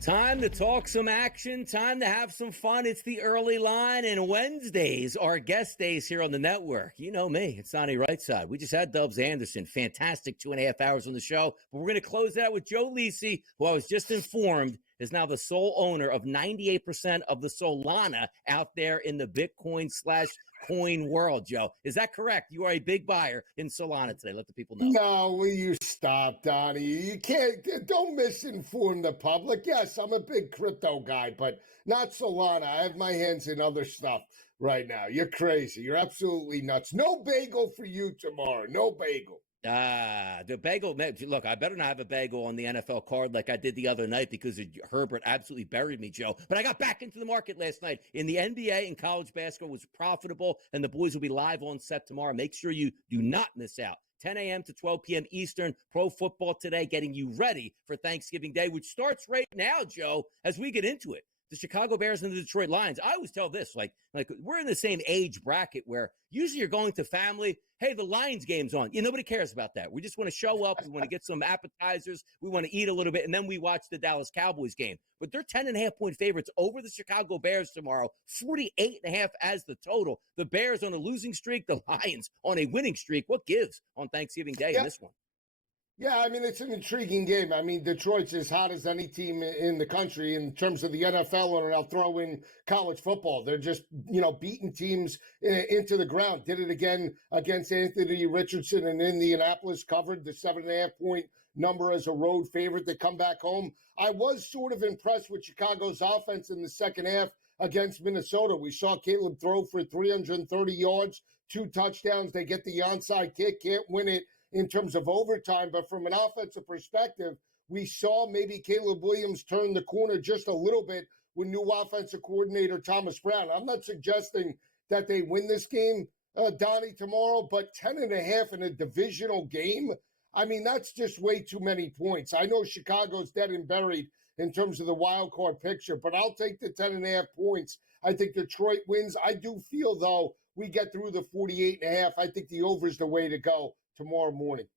Time to talk some action, time to have some fun. It's the early line, and Wednesdays are guest days here on the network. You know me, it's Donnie Rightside. We just had Dubs Anderson. Fantastic 2.5 hours on the show. But we're going to close it out with Joe Lisi, who I was just informed is now the sole owner of 98% of the Solana out there in the Bitcoin/coin world, Joe. Is that correct? You are a big buyer in Solana today. Let the people know. No, will you stop, Donnie? You don't misinform the public. Yes, I'm a big crypto guy, but not Solana. I have my hands in other stuff right now. You're crazy. You're absolutely nuts. No bagel for you tomorrow. No bagel. The bagel. Look, I better not have a bagel on the NFL card like I did the other night because Herbert absolutely buried me, Joe. But I got back into the market last night. In the NBA and college basketball was profitable, and the boys will be live on set tomorrow. Make sure you do not miss out. 10 a.m. to 12 p.m. Eastern, Pro Football Today, getting you ready for Thanksgiving Day, which starts right now, Joe, as we get into it. The Chicago Bears and the Detroit Lions. I always tell this, like we're in the same age bracket where usually you're going to family. Hey, the Lions game's on. Nobody cares about that. We just want to show up. We want to get some appetizers. We want to eat a little bit, and then we watch the Dallas Cowboys game. But they're 10.5-point favorites over the Chicago Bears tomorrow, 48.5 as the total. The Bears on a losing streak, the Lions on a winning streak. What gives on Thanksgiving Day in this one? Yeah, I mean, it's an intriguing game. I mean, Detroit's as hot as any team in the country in terms of the NFL, and I'll throw in college football. They're just, beating teams into the ground. Did it again against Anthony Richardson in Indianapolis, covered the 7.5-point number as a road favorite. They come back home. I was sort of impressed with Chicago's offense in the second half against Minnesota. We saw Caleb throw for 330 yards, 2 touchdowns. They get the onside kick, can't win it in terms of overtime, but from an offensive perspective, we saw maybe Caleb Williams turn the corner just a little bit with new offensive coordinator Thomas Brown. I'm not suggesting that they win this game Donnie, tomorrow, but 10.5 in a divisional game. I mean, that's just way too many points. I know Chicago's dead and buried in terms of the wild card picture, but I'll take the 10.5 points. I think Detroit wins. I do feel, though, we get through the 48.5. I think the over is the way to go tomorrow morning.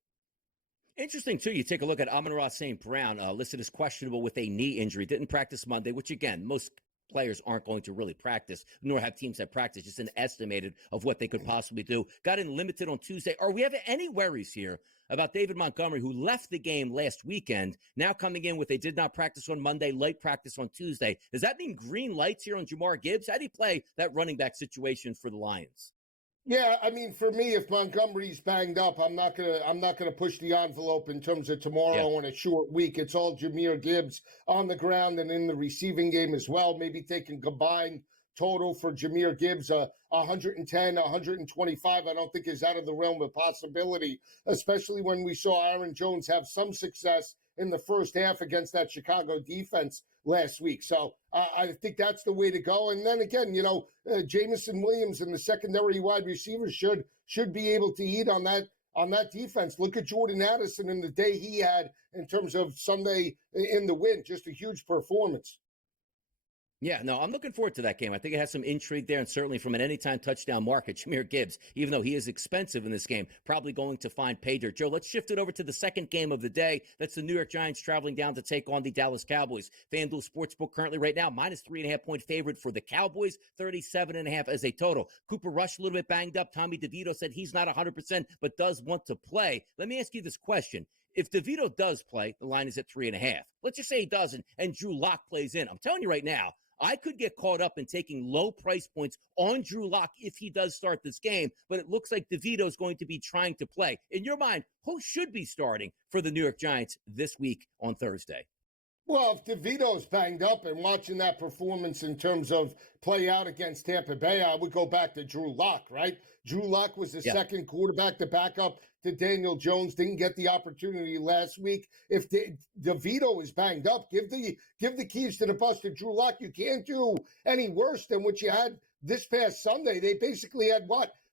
Interesting, too. You take a look at Amon-Ra St. Brown, listed as questionable with a knee injury. Didn't practice Monday, which, again, most players aren't going to really practice, nor have teams that practice, just an estimated of what they could possibly do. Got in limited on Tuesday. Are we having any worries here about David Montgomery, who left the game last weekend, now coming in with they did not practice on Monday, light practice on Tuesday? Does that mean green lights here on Jahmyr Gibbs? How do you play that running back situation for the Lions? Yeah, I mean, for me, if Montgomery's banged up, I'm not gonna push the envelope in terms of tomorrow on a short week. It's all Jahmyr Gibbs on the ground and in the receiving game as well. Maybe taking combined total for Jahmyr Gibbs, 110, 125. I don't think is out of the realm of possibility, especially when we saw Aaron Jones have some success in the first half against that Chicago defense last week. So I think that's the way to go. And then again, Jamison Williams and the secondary wide receivers should be able to eat on that defense. Look at Jordan Addison and the day he had in terms of Sunday in the win. Just a huge performance. Yeah, no, I'm looking forward to that game. I think it has some intrigue there, and certainly from an anytime touchdown market, Jahmyr Gibbs, even though he is expensive in this game, probably going to find pay dirt. Joe, let's shift it over to the second game of the day. That's the New York Giants traveling down to take on the Dallas Cowboys. FanDuel Sportsbook currently right now, minus 3.5 point favorite for the Cowboys, 37.5 as a total. Cooper Rush a little bit banged up. Tommy DeVito said he's not 100%, but does want to play. Let me ask you this question. If DeVito does play, the line is at 3.5. Let's just say he doesn't, and Drew Lock plays in. I'm telling you right now, I could get caught up in taking low price points on Drew Lock if he does start this game, but it looks like DeVito is going to be trying to play. In your mind, who should be starting for the New York Giants this week on Thursday? Well, if DeVito's banged up and watching that performance in terms of play out against Tampa Bay, I would go back to Drew Lock, right? Drew Lock was the second quarterback to back up to Daniel Jones. Didn't get the opportunity last week. If DeVito is banged up, give the keys to the bus to Drew Lock. You can't do any worse than what you had this past Sunday. They basically had,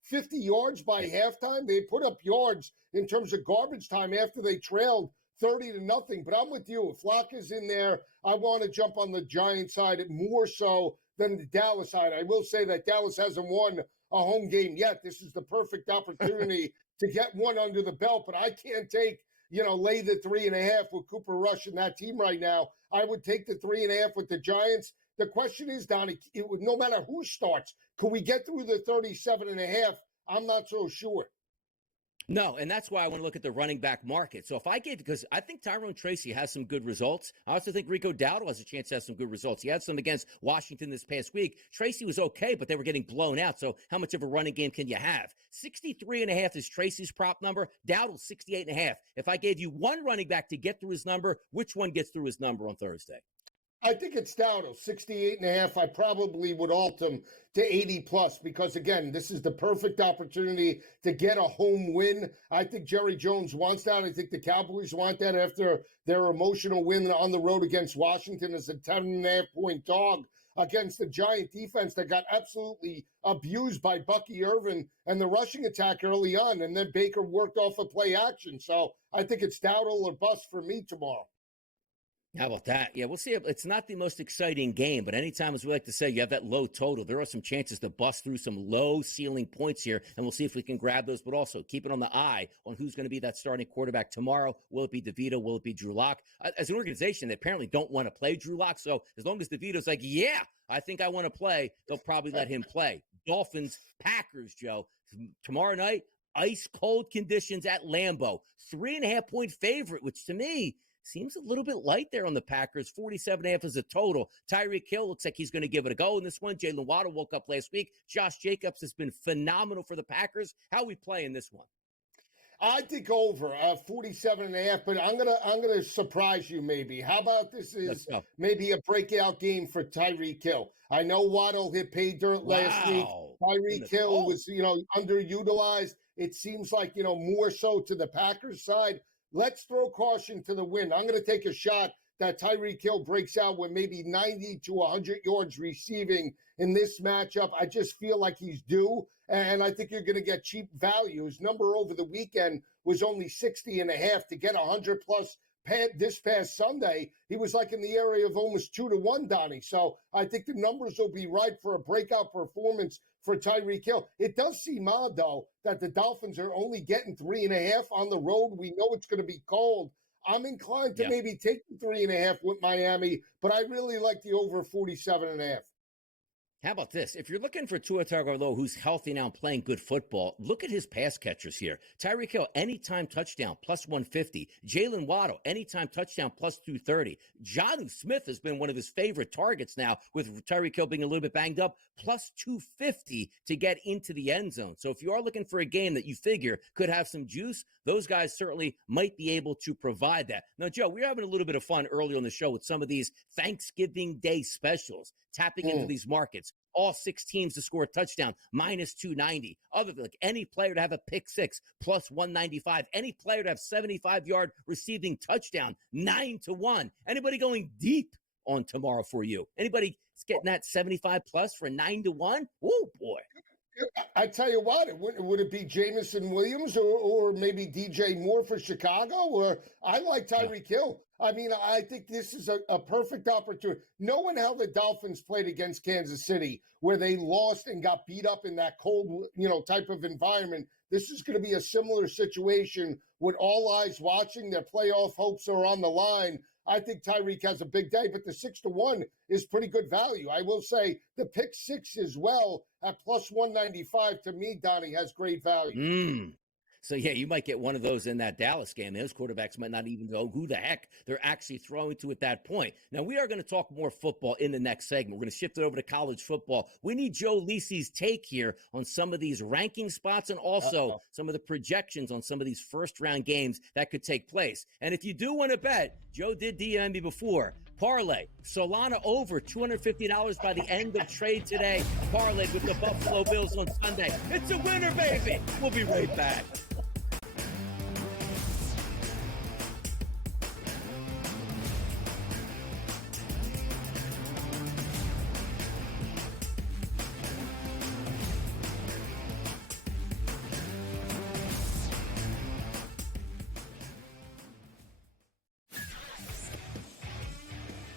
50 yards by halftime? They put up yards in terms of garbage time after they trailed 30-0. But I'm with you. If Lock is in there, I want to jump on the Giants side more so than the Dallas side. I will say that Dallas hasn't won a home game yet. This is the perfect opportunity to get one under the belt, but I can't take, lay the 3.5 with Cooper Rush and that team right now. I would take the 3.5 with the Giants. The question is, Donnie, no matter who starts, can we get through the 37.5? I'm not so sure. No, and that's why I want to look at the running back market. So because I think Tyrone Tracy has some good results. I also think Rico Dowdle has a chance to have some good results. He had some against Washington this past week. Tracy was okay, but they were getting blown out. So how much of a running game can you have? 63.5 is Tracy's prop number. Dowdle, 68.5. If I gave you one running back to get through his number, which one gets through his number on Thursday? I think it's Dowdle, 68.5. I probably would alt him to 80+ because, again, this is the perfect opportunity to get a home win. I think Jerry Jones wants that. I think the Cowboys want that after their emotional win on the road against Washington as a 10.5-point dog against the Giant defense that got absolutely abused by Bucky Irvin and the rushing attack early on, and then Baker worked off of play action. So I think it's Dowdle or bust for me tomorrow. How about that? Yeah, we'll see. It's not the most exciting game, but anytime, as we like to say, you have that low total, there are some chances to bust through some low ceiling points here, and we'll see if we can grab those, but also keep it on the eye on who's going to be that starting quarterback tomorrow. Will it be DeVito? Will it be Drew Lock? As an organization, they apparently don't want to play Drew Lock, so as long as DeVito's like, yeah, I think I want to play, they'll probably let him play. Dolphins, Packers, Joe. Tomorrow night, ice cold conditions at Lambeau. 3.5-point favorite, which to me seems a little bit light there on the Packers. 47.5 is a total. Tyreek Hill looks like he's going to give it a go in this one. Jalen Waddle woke up last week. Josh Jacobs has been phenomenal for the Packers. How are we playing this one? I think over 47.5, but I'm gonna surprise you maybe. How about this is maybe a breakout game for Tyreek Hill? I know Waddle hit pay dirt last week. Tyreek Hill was underutilized. It seems like more so to the Packers side. Let's throw caution to the wind. I'm going to take a shot that Tyreek Hill breaks out with maybe 90 to 100 yards receiving in this matchup. I just feel like he's due, and I think you're going to get cheap value. His number over the weekend was only 60.5 to get 100-plus this past Sunday. He was like in the area of almost 2-1, Donnie. So I think the numbers will be right for a breakout performance for Tyreek Hill. It does seem odd, though, that the Dolphins are only getting 3.5 on the road. We know it's going to be cold. I'm inclined to maybe take the 3.5 with Miami, but I really like the over 47.5. How about this? If you're looking for Tua Tagovailoa, who's healthy now and playing good football, look at his pass catchers here. Tyreek Hill, anytime touchdown, plus 150. Jalen Waddle, anytime touchdown, plus 230. Jonnu Smith has been one of his favorite targets now, with Tyreek Hill being a little bit banged up, plus 250 to get into the end zone. So if you are looking for a game that you figure could have some juice, those guys certainly might be able to provide that. Now, Joe, we're having a little bit of fun early on the show with some of these Thanksgiving Day specials, tapping into these markets. All 6 teams to score a touchdown, minus 290. Other than like any player to have a pick six, plus 195. Any player to have 75-yard receiving touchdown, 9-1. Anybody going deep on tomorrow for you? Anybody getting that 75 plus for 9-1? Oh boy. I tell you what, would it be Jamison Williams or maybe DJ Moore for Chicago? Or I like Tyreek Hill. I mean, I think this is a perfect opportunity. Knowing how the Dolphins played against Kansas City, where they lost and got beat up in that cold, type of environment, this is going to be a similar situation with all eyes watching. Their playoff hopes are on the line. I think Tyreek has a big day, but the 6-1 is pretty good value. I will say the pick six as well at plus 195 to me, Donnie, has great value. So, yeah, you might get one of those in that Dallas game. Those quarterbacks might not even know who the heck they're actually throwing to at that point. Now, we are going to talk more football in the next segment. We're going to shift it over to college football. We need Joe Lisi's take here on some of these ranking spots and also some of the projections on some of these first-round games that could take place. And if you do want to bet, Joe did DM me before. Parlay, Solana over $250 by the end of trade today. Parlayed with the Buffalo Bills on Sunday. It's a winner, baby. We'll be right back.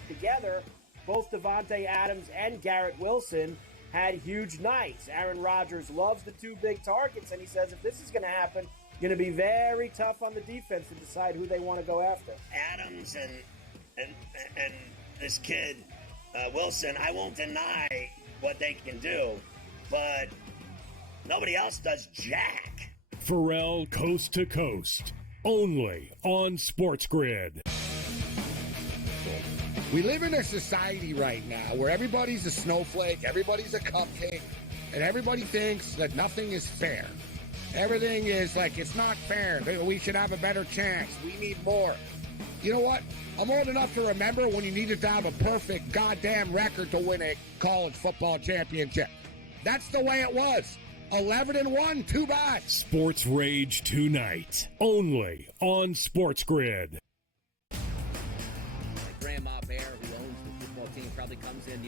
Together, both Devontae Adams and Garrett Wilson had huge nights. Aaron Rodgers loves the 2 big targets, and he says if this is going to happen, it's going to be very tough on the defense to decide who they want to go after. Adams and this kid, Wilson, I won't deny what they can do, but nobody else does jack. Pharrell Coast to Coast, only on SportsGrid. We live in a society right now where everybody's a snowflake, everybody's a cupcake, and everybody thinks that nothing is fair. Everything is like, it's not fair. We should have a better chance. We need more. You know what? I'm old enough to remember when you needed to have a perfect goddamn record to win a college football championship. That's the way it was. 11-1, too bad. Sports Rage tonight, only on SportsGrid. Grandma Bear, who owns the football team, probably comes in,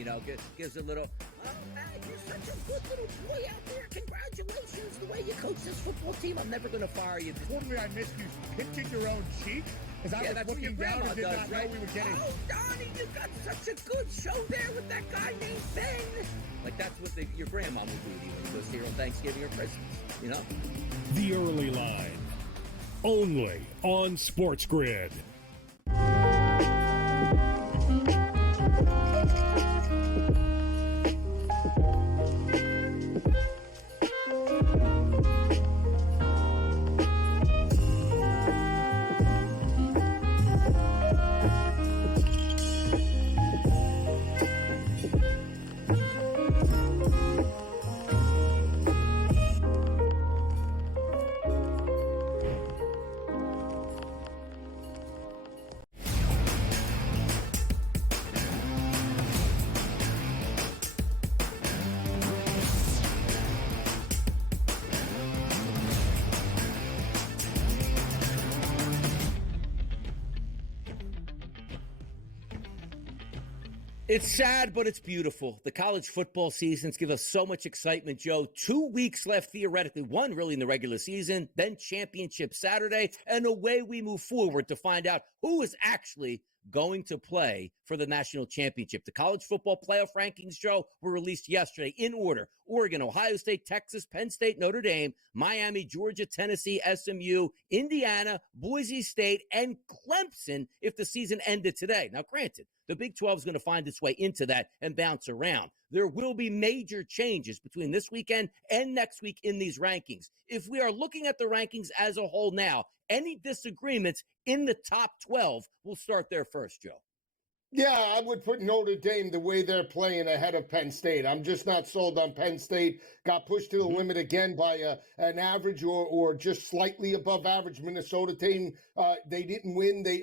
gives a little, oh, man, you're such a good little boy out there. Congratulations, the way you coach this football team. I'm never going to fire you. Totally, I missed you pinching your own cheek as I was looking down and did not know we were getting. Oh, Donnie, you got such a good show there with that guy named Ben. Like, that's what your grandma would do to you when you go see her on Thanksgiving or Christmas, The Early Line, only on SportsGrid. It's sad, but it's beautiful. The college football seasons give us so much excitement, Joe. 2 weeks left, theoretically, one really in the regular season, then championship Saturday, and away we move forward to find out who is actually going to play for the national championship. The college football playoff rankings, Joe, were released yesterday in order. Oregon, Ohio State, Texas, Penn State, Notre Dame, Miami, Georgia, Tennessee, SMU, Indiana, Boise State, and Clemson if the season ended today. Now, granted, the Big 12 is going to find its way into that and bounce around. There will be major changes between this weekend and next week in these rankings. If we are looking at the rankings as a whole now, any disagreements in the top 12 will start there first, Joe. Yeah, I would put Notre Dame the way they're playing ahead of Penn State. I'm just not sold on Penn State. Got pushed to the limit again by an average or just slightly above average Minnesota team. They didn't win. They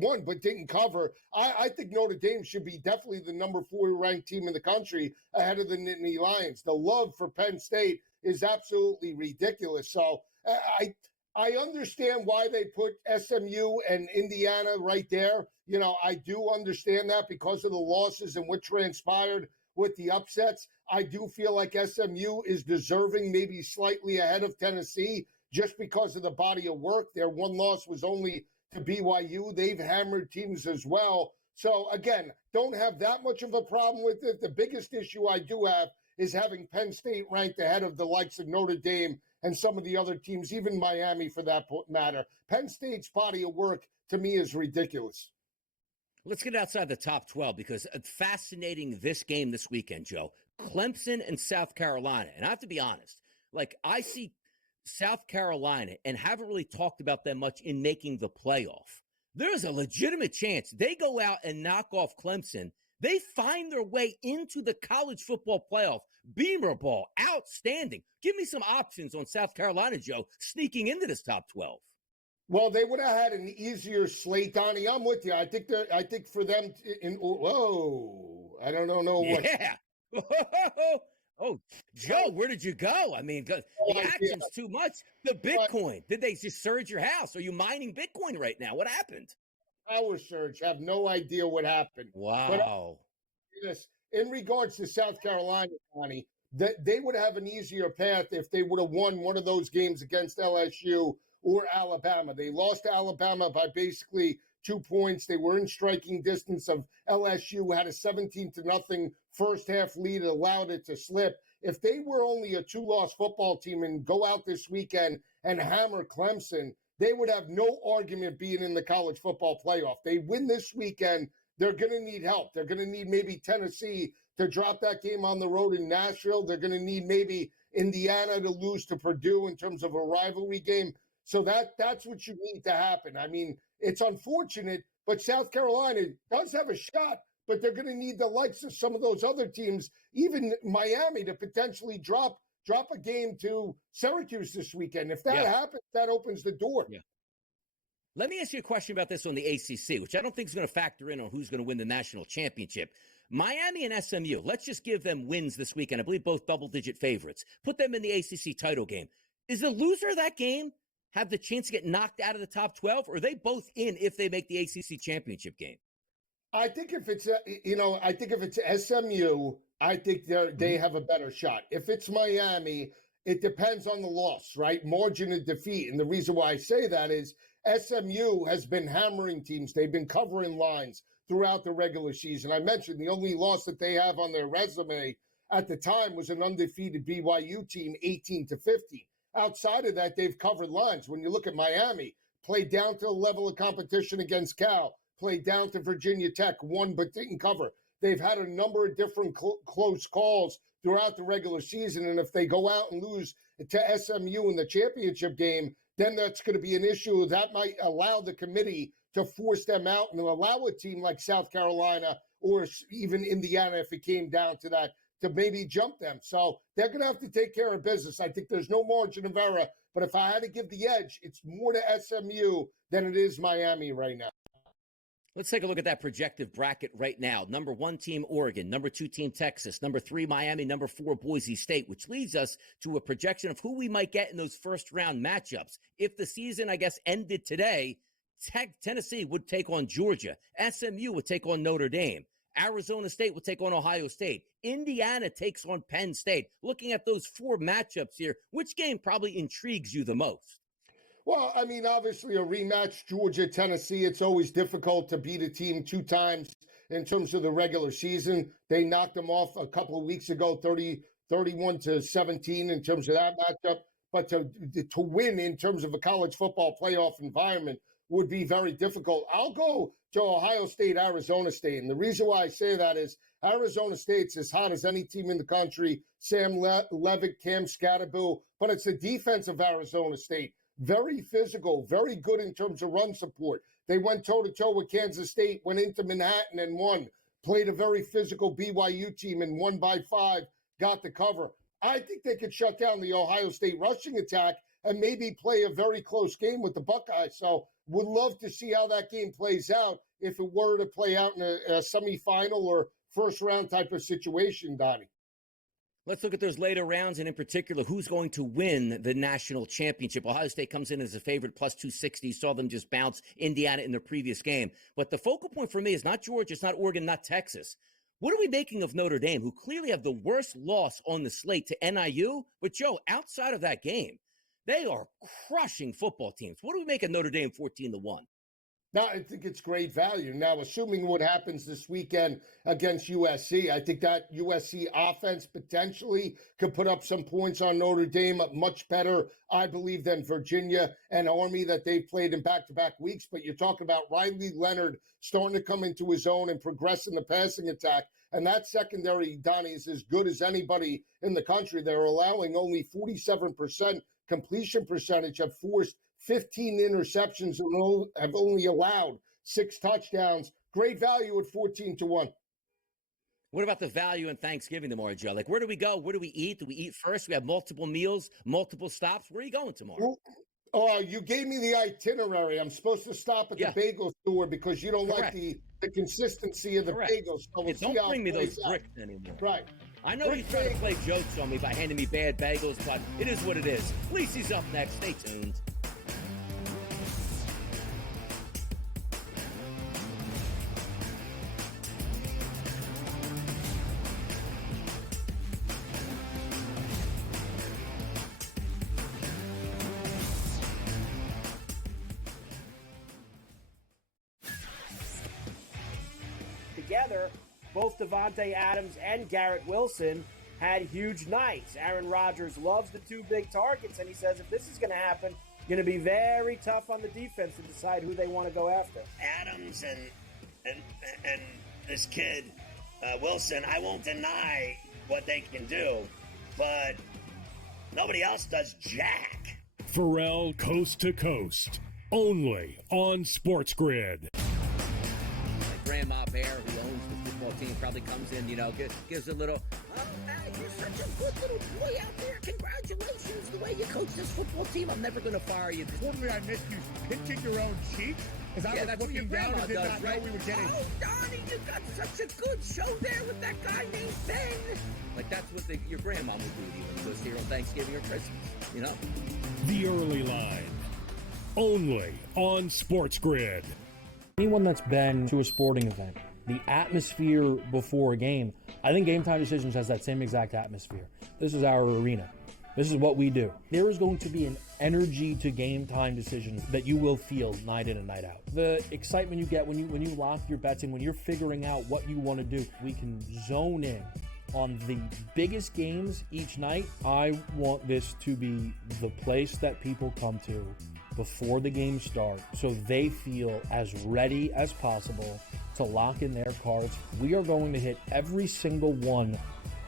won, but didn't cover. I think Notre Dame should be definitely the number 4 ranked team in the country ahead of the Nittany Lions. The love for Penn State is absolutely ridiculous. So I understand why they put SMU and Indiana right there. You know, I do understand that because of the losses and what transpired with the upsets. I do feel like SMU is deserving maybe slightly ahead of Tennessee just because of the body of work. Their one loss was only to BYU. They've hammered teams as well. So, again, don't have that much of a problem with it. The biggest issue I do have is having Penn State ranked ahead of the likes of Notre Dame and some of the other teams, even Miami for that matter. Penn State's body of work, to me, is ridiculous. Let's get outside the top 12 because it's fascinating this game this weekend, Joe. Clemson and South Carolina. And I have to be honest, like I see South Carolina and haven't really talked about them much in making the playoff. There's a legitimate chance they go out and knock off Clemson. They find their way into the college football playoff. Beamer ball, outstanding. Give me some options on South Carolina, Joe, sneaking into this top 12. Well, they would have had an easier slate, Donnie. I'm with you. I think for them, I don't know what. Yeah. Oh, Joe, where did you go? I mean, the action's too much. The Bitcoin. Did they just surge your house? Are you mining Bitcoin right now? What happened? Power surge. Have no idea what happened. Wow. But in regards to South Carolina, Donnie, they would have an easier path if they would have won one of those games against LSU or Alabama. They lost to Alabama by basically 2 points. They were in striking distance of LSU, had a 17-0 first half lead, allowed it to slip. If they were only a 2-loss football team and go out this weekend and hammer Clemson, they would have no argument being in the college football playoff. They win this weekend, they're going to need help. They're going to need maybe Tennessee to drop that game on the road in Nashville. They're going to need maybe Indiana to lose to Purdue in terms of a rivalry game. So that's what you need to happen. I mean, it's unfortunate, but South Carolina does have a shot, but they're going to need the likes of some of those other teams, even Miami, to potentially drop a game to Syracuse this weekend. If that happens, that opens the door. Yeah. Let me ask you a question about this on the ACC, which I don't think is going to factor in on who's going to win the national championship. Miami and SMU, let's just give them wins this weekend. I believe both double-digit favorites. Put them in the ACC title game. Is the loser of that game have the chance to get knocked out of the top 12, or are they both in if they make the ACC championship game? I think if it's SMU, I think they have a better shot. If it's Miami, it depends on the loss, right? Margin of defeat. And the reason why I say that is SMU has been hammering teams. They've been covering lines throughout the regular season. I mentioned the only loss that they have on their resume at the time was an undefeated BYU team, 18-15. Outside of that, they've covered lines. When you look at Miami, played down to the level of competition against Cal, played down to Virginia Tech, won but didn't cover. They've had a number of different close calls throughout the regular season, and if they go out and lose to SMU in the championship game, then that's going to be an issue. That might allow the committee to force them out and allow a team like South Carolina or even Indiana, if it came down to that, to maybe jump them. So they're going to have to take care of business. I think there's no margin of error, but if I had to give the edge, it's more to SMU than it is Miami right now. Let's take a look at that projected bracket right now. Number 1 team, Oregon. Number 2 team, Texas. Number 3, Miami. Number 4, Boise State, which leads us to a projection of who we might get in those first-round matchups. If the season, I guess, ended today, Tennessee would take on Georgia. SMU would take on Notre Dame. Arizona State will take on Ohio State. Indiana takes on Penn State. Looking at those 4 matchups here, which game probably intrigues you the most? Well, I mean, obviously a rematch, Georgia-Tennessee, it's always difficult to beat a team 2 times in terms of the regular season. They knocked them off a couple of weeks ago, 31-17 in terms of that matchup. But to win in terms of a college football playoff environment would be very difficult. I'll go to Ohio State, Arizona State. And the reason why I say that is Arizona State's as hot as any team in the country. Sam Levitt, Cam Scatterbill, but it's the defense of Arizona State. Very physical, very good in terms of run support. They went toe-to-toe with Kansas State, went into Manhattan and won. Played a very physical BYU team and won by 5, got the cover. I think they could shut down the Ohio State rushing attack and maybe play a very close game with the Buckeyes. So would love to see how that game plays out if it were to play out in a semifinal or first-round type of situation, Donnie. Let's look at those later rounds, and in particular, who's going to win the national championship. Ohio State comes in as a favorite, plus 260. Saw them just bounce Indiana in their previous game. But the focal point for me is not Georgia, it's not Oregon, not Texas. What are we making of Notre Dame, who clearly have the worst loss on the slate to NIU? But, Joe, outside of that game, they are crushing football teams. What do we make of Notre Dame 14-1? No, I think it's great value. Now, assuming what happens this weekend against USC, I think that USC offense potentially could put up some points on Notre Dame, much better, I believe, than Virginia and Army that they've played in back-to-back weeks. But you're talking about Riley Leonard starting to come into his own and progress in the passing attack. And that secondary, Donnie, is as good as anybody in the country. They're allowing only 47% completion percentage, have forced 15 interceptions and have only allowed 6 touchdowns. Great value at 14-1. What about the value in Thanksgiving tomorrow, Joe? Like, where do we go? Where do we eat? Do we eat first? We have multiple meals, multiple stops. Where are you going tomorrow? Oh, you gave me the itinerary. I'm supposed to stop at the bagel store because you don't like the consistency of the bagels. So we'll don't bring me those bricks anymore. Right. I know he's trying to play jokes on me by handing me bad bagels, but it is what it is. Lisi's up next. Stay tuned. Together, both Davante Adams and Garrett Wilson had huge nights. Aaron Rodgers loves the 2 big targets, and he says if this is going to happen, going to be very tough on the defense to decide who they want to go after. Adams and this kid, Wilson, I won't deny what they can do, but nobody else does jack. Pharrell Coast to Coast, only on SportsGrid. Grandma Bear, who owns the football team, probably comes in, gives a little, oh, man, you're such a good little boy out there. Congratulations, the way you coach this football team. I'm never going to fire you. Fortunately, I missed you pinching your own cheek as I was looking down and did not know we were getting. Oh, Donnie, you got such a good show there with that guy named Ben. Like, that's what your grandma would do to you when you goes here on Thanksgiving or Christmas, The Early Line, only on SportsGrid. Anyone that's been to a sporting event, the atmosphere before a game, I think Game Time Decisions has that same exact atmosphere. This is our arena. This is what we do. There is going to be an energy to Game Time Decisions that you will feel night in and night out. The excitement you get when you lock your bets in, when you're figuring out what you want to do, we can zone in on the biggest games each night. I want this to be the place that people come to before the game starts so they feel as ready as possible to lock in their cards. We are going to hit every single one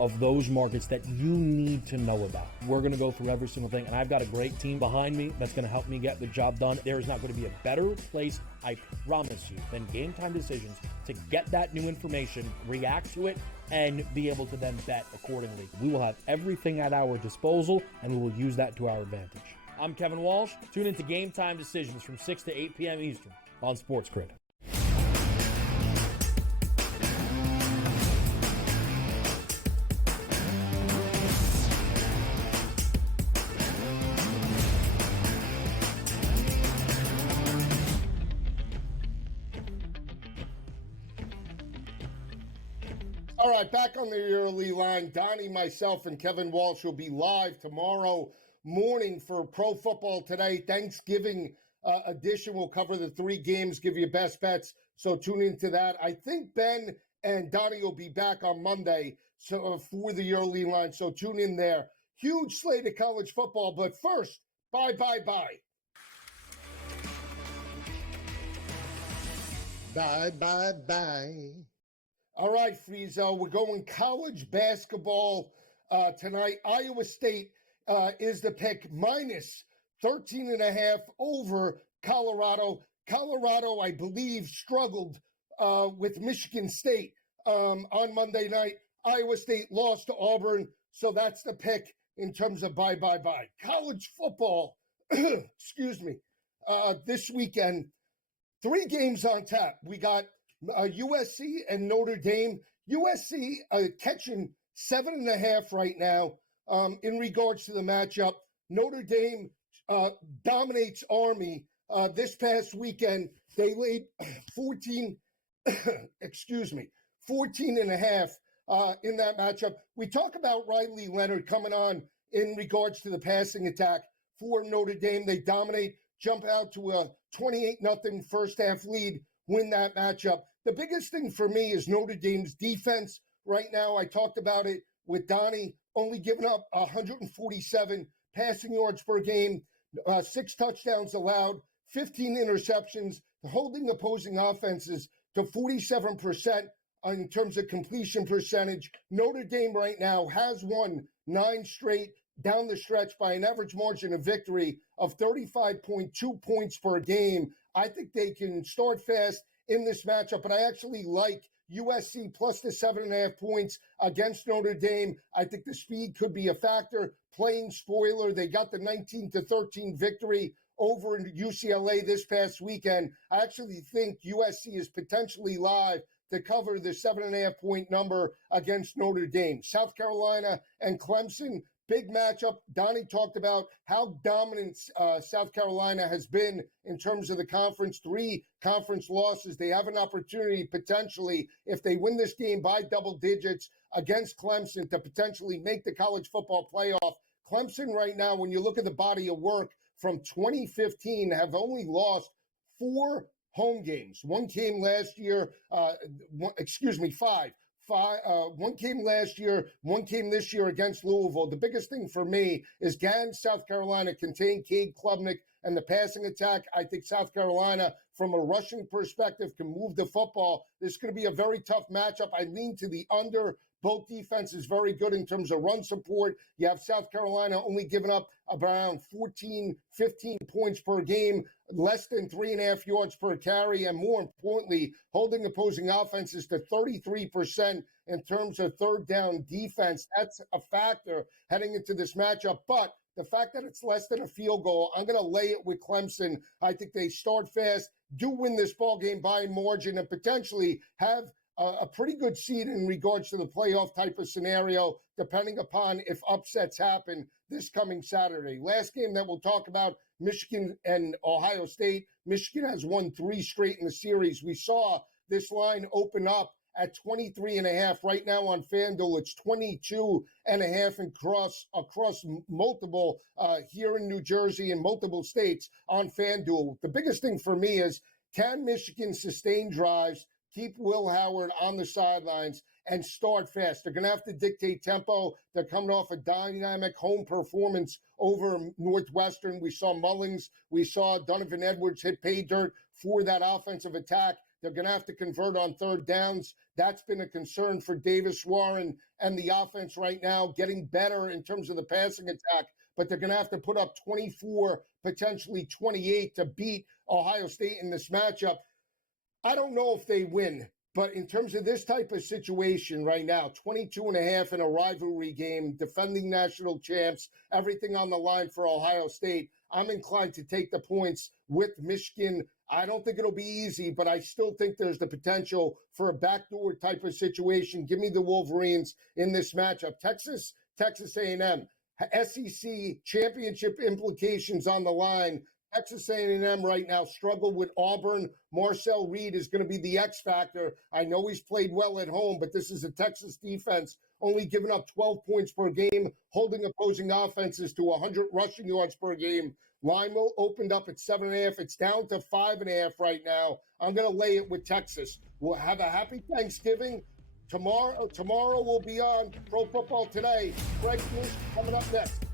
of those markets that you need to know about. We're going to go through every single thing, and I've got a great team behind me that's going to help me get the job done. There is not going to be a better place, I promise you, than Game Time Decisions to get that new information, react to it, and be able to then bet accordingly. We will have everything at our disposal, and we will use that to our advantage. I'm Kevin Walsh. Tune into Game Time Decisions from 6 to 8 p.m. Eastern on SportsGrid. All right, back on the early line. Donnie, myself, and Kevin Walsh will be live tomorrow morning for Pro Football Today. Thanksgiving edition. We'll cover the 3 games, give you best bets. So tune into that. I think Ben and Donnie will be back on Monday for the early line. So tune in there. Huge slate of college football. But first, bye. Bye. All right, Friezo, we're going college basketball tonight. Iowa State is the pick, minus 13.5 over Colorado. Colorado, I believe, struggled with Michigan State on Monday night. Iowa State lost to Auburn, so that's the pick in terms of bye. College football, excuse me, this weekend, 3 games on tap. We got USC and Notre Dame. USC catching 7.5 right now in regards to the matchup. Notre Dame dominates Army. This past weekend, they laid 14, 14.5 in that matchup. We talk about Riley Leonard coming on in regards to the passing attack for Notre Dame. They dominate, jump out to a 28-0 first half lead, win that matchup. The biggest thing for me is Notre Dame's defense. Right now, I talked about it with Donnie, only giving up 147 passing yards per game, 6 touchdowns allowed, 15 interceptions, holding opposing offenses to 47% in terms of completion percentage. Notre Dame right now has won 9 straight down the stretch by an average margin of victory of 35.2 points per game. I think they can start fast in this matchup, but I actually like USC plus the 7.5 points against Notre Dame. I think the speed could be a factor. Playing spoiler, they got the 19-13 victory over in UCLA this past weekend. I actually think USC is potentially live to cover the 7.5 point number against Notre Dame. South Carolina and Clemson, big matchup. Donnie talked about how dominant South Carolina has been in terms of the conference. 3 conference losses. They have an opportunity potentially, if they win this game by double digits against Clemson, to potentially make the college football playoff. Clemson right now, when you look at the body of work from 2015, have only lost 4 home games. 1 game last year, 5. 1 game last year, 1 game this year against Louisville. The biggest thing for me is, can South Carolina contain Cade Klubnik and the passing attack? I think South Carolina, from a rushing perspective, can move the football. This is going to be a very tough matchup. I lean to the under. Both defenses very good in terms of run support. You have South Carolina only giving up around 14, 15 points per game, less than 3.5 yards per carry, and more importantly, holding opposing offenses to 33% in terms of third down defense. That's a factor heading into this matchup. But the fact that it's less than a field goal, I'm going to lay it with Clemson. I think they start fast, do win this ball game by margin, and potentially have a pretty good seed in regards to the playoff type of scenario, depending upon if upsets happen this coming Saturday. Last game that we'll talk about, Michigan and Ohio State. Michigan has won 3 straight in the series. We saw this line open up at 23.5. Right now on FanDuel, it's 22.5 across multiple here in New Jersey and multiple states on FanDuel. The biggest thing for me is, can Michigan sustain drives, keep Will Howard on the sidelines, and start fast? They're going to have to dictate tempo. They're coming off a dynamic home performance over Northwestern. We saw Mullins. We saw Donovan Edwards hit pay dirt for that offensive attack. They're going to have to convert on third downs. That's been a concern for Davis Warren and the offense right now, getting better in terms of the passing attack. But they're going to have to put up 24, potentially 28 to beat Ohio State in this matchup. I don't know if they win, but in terms of this type of situation right now, 22.5 in a rivalry game, defending national champs, everything on the line for Ohio State, I'm inclined to take the points with Michigan. I don't think it'll be easy, but I still think there's the potential for a backdoor type of situation. Give me the Wolverines in this matchup. Texas A&M, SEC championship implications on the line. Texas A&M right now struggle with Auburn. Marcel Reed is going to be the X factor. I know he's played well at home, but this is a Texas defense only giving up 12 points per game, holding opposing offenses to 100 rushing yards per game. Line opened up at 7.5. It's down to 5.5 right now. I'm going to lay it with Texas. We'll have a happy Thanksgiving. Tomorrow we'll be on Pro Football Today. Greg News coming up next.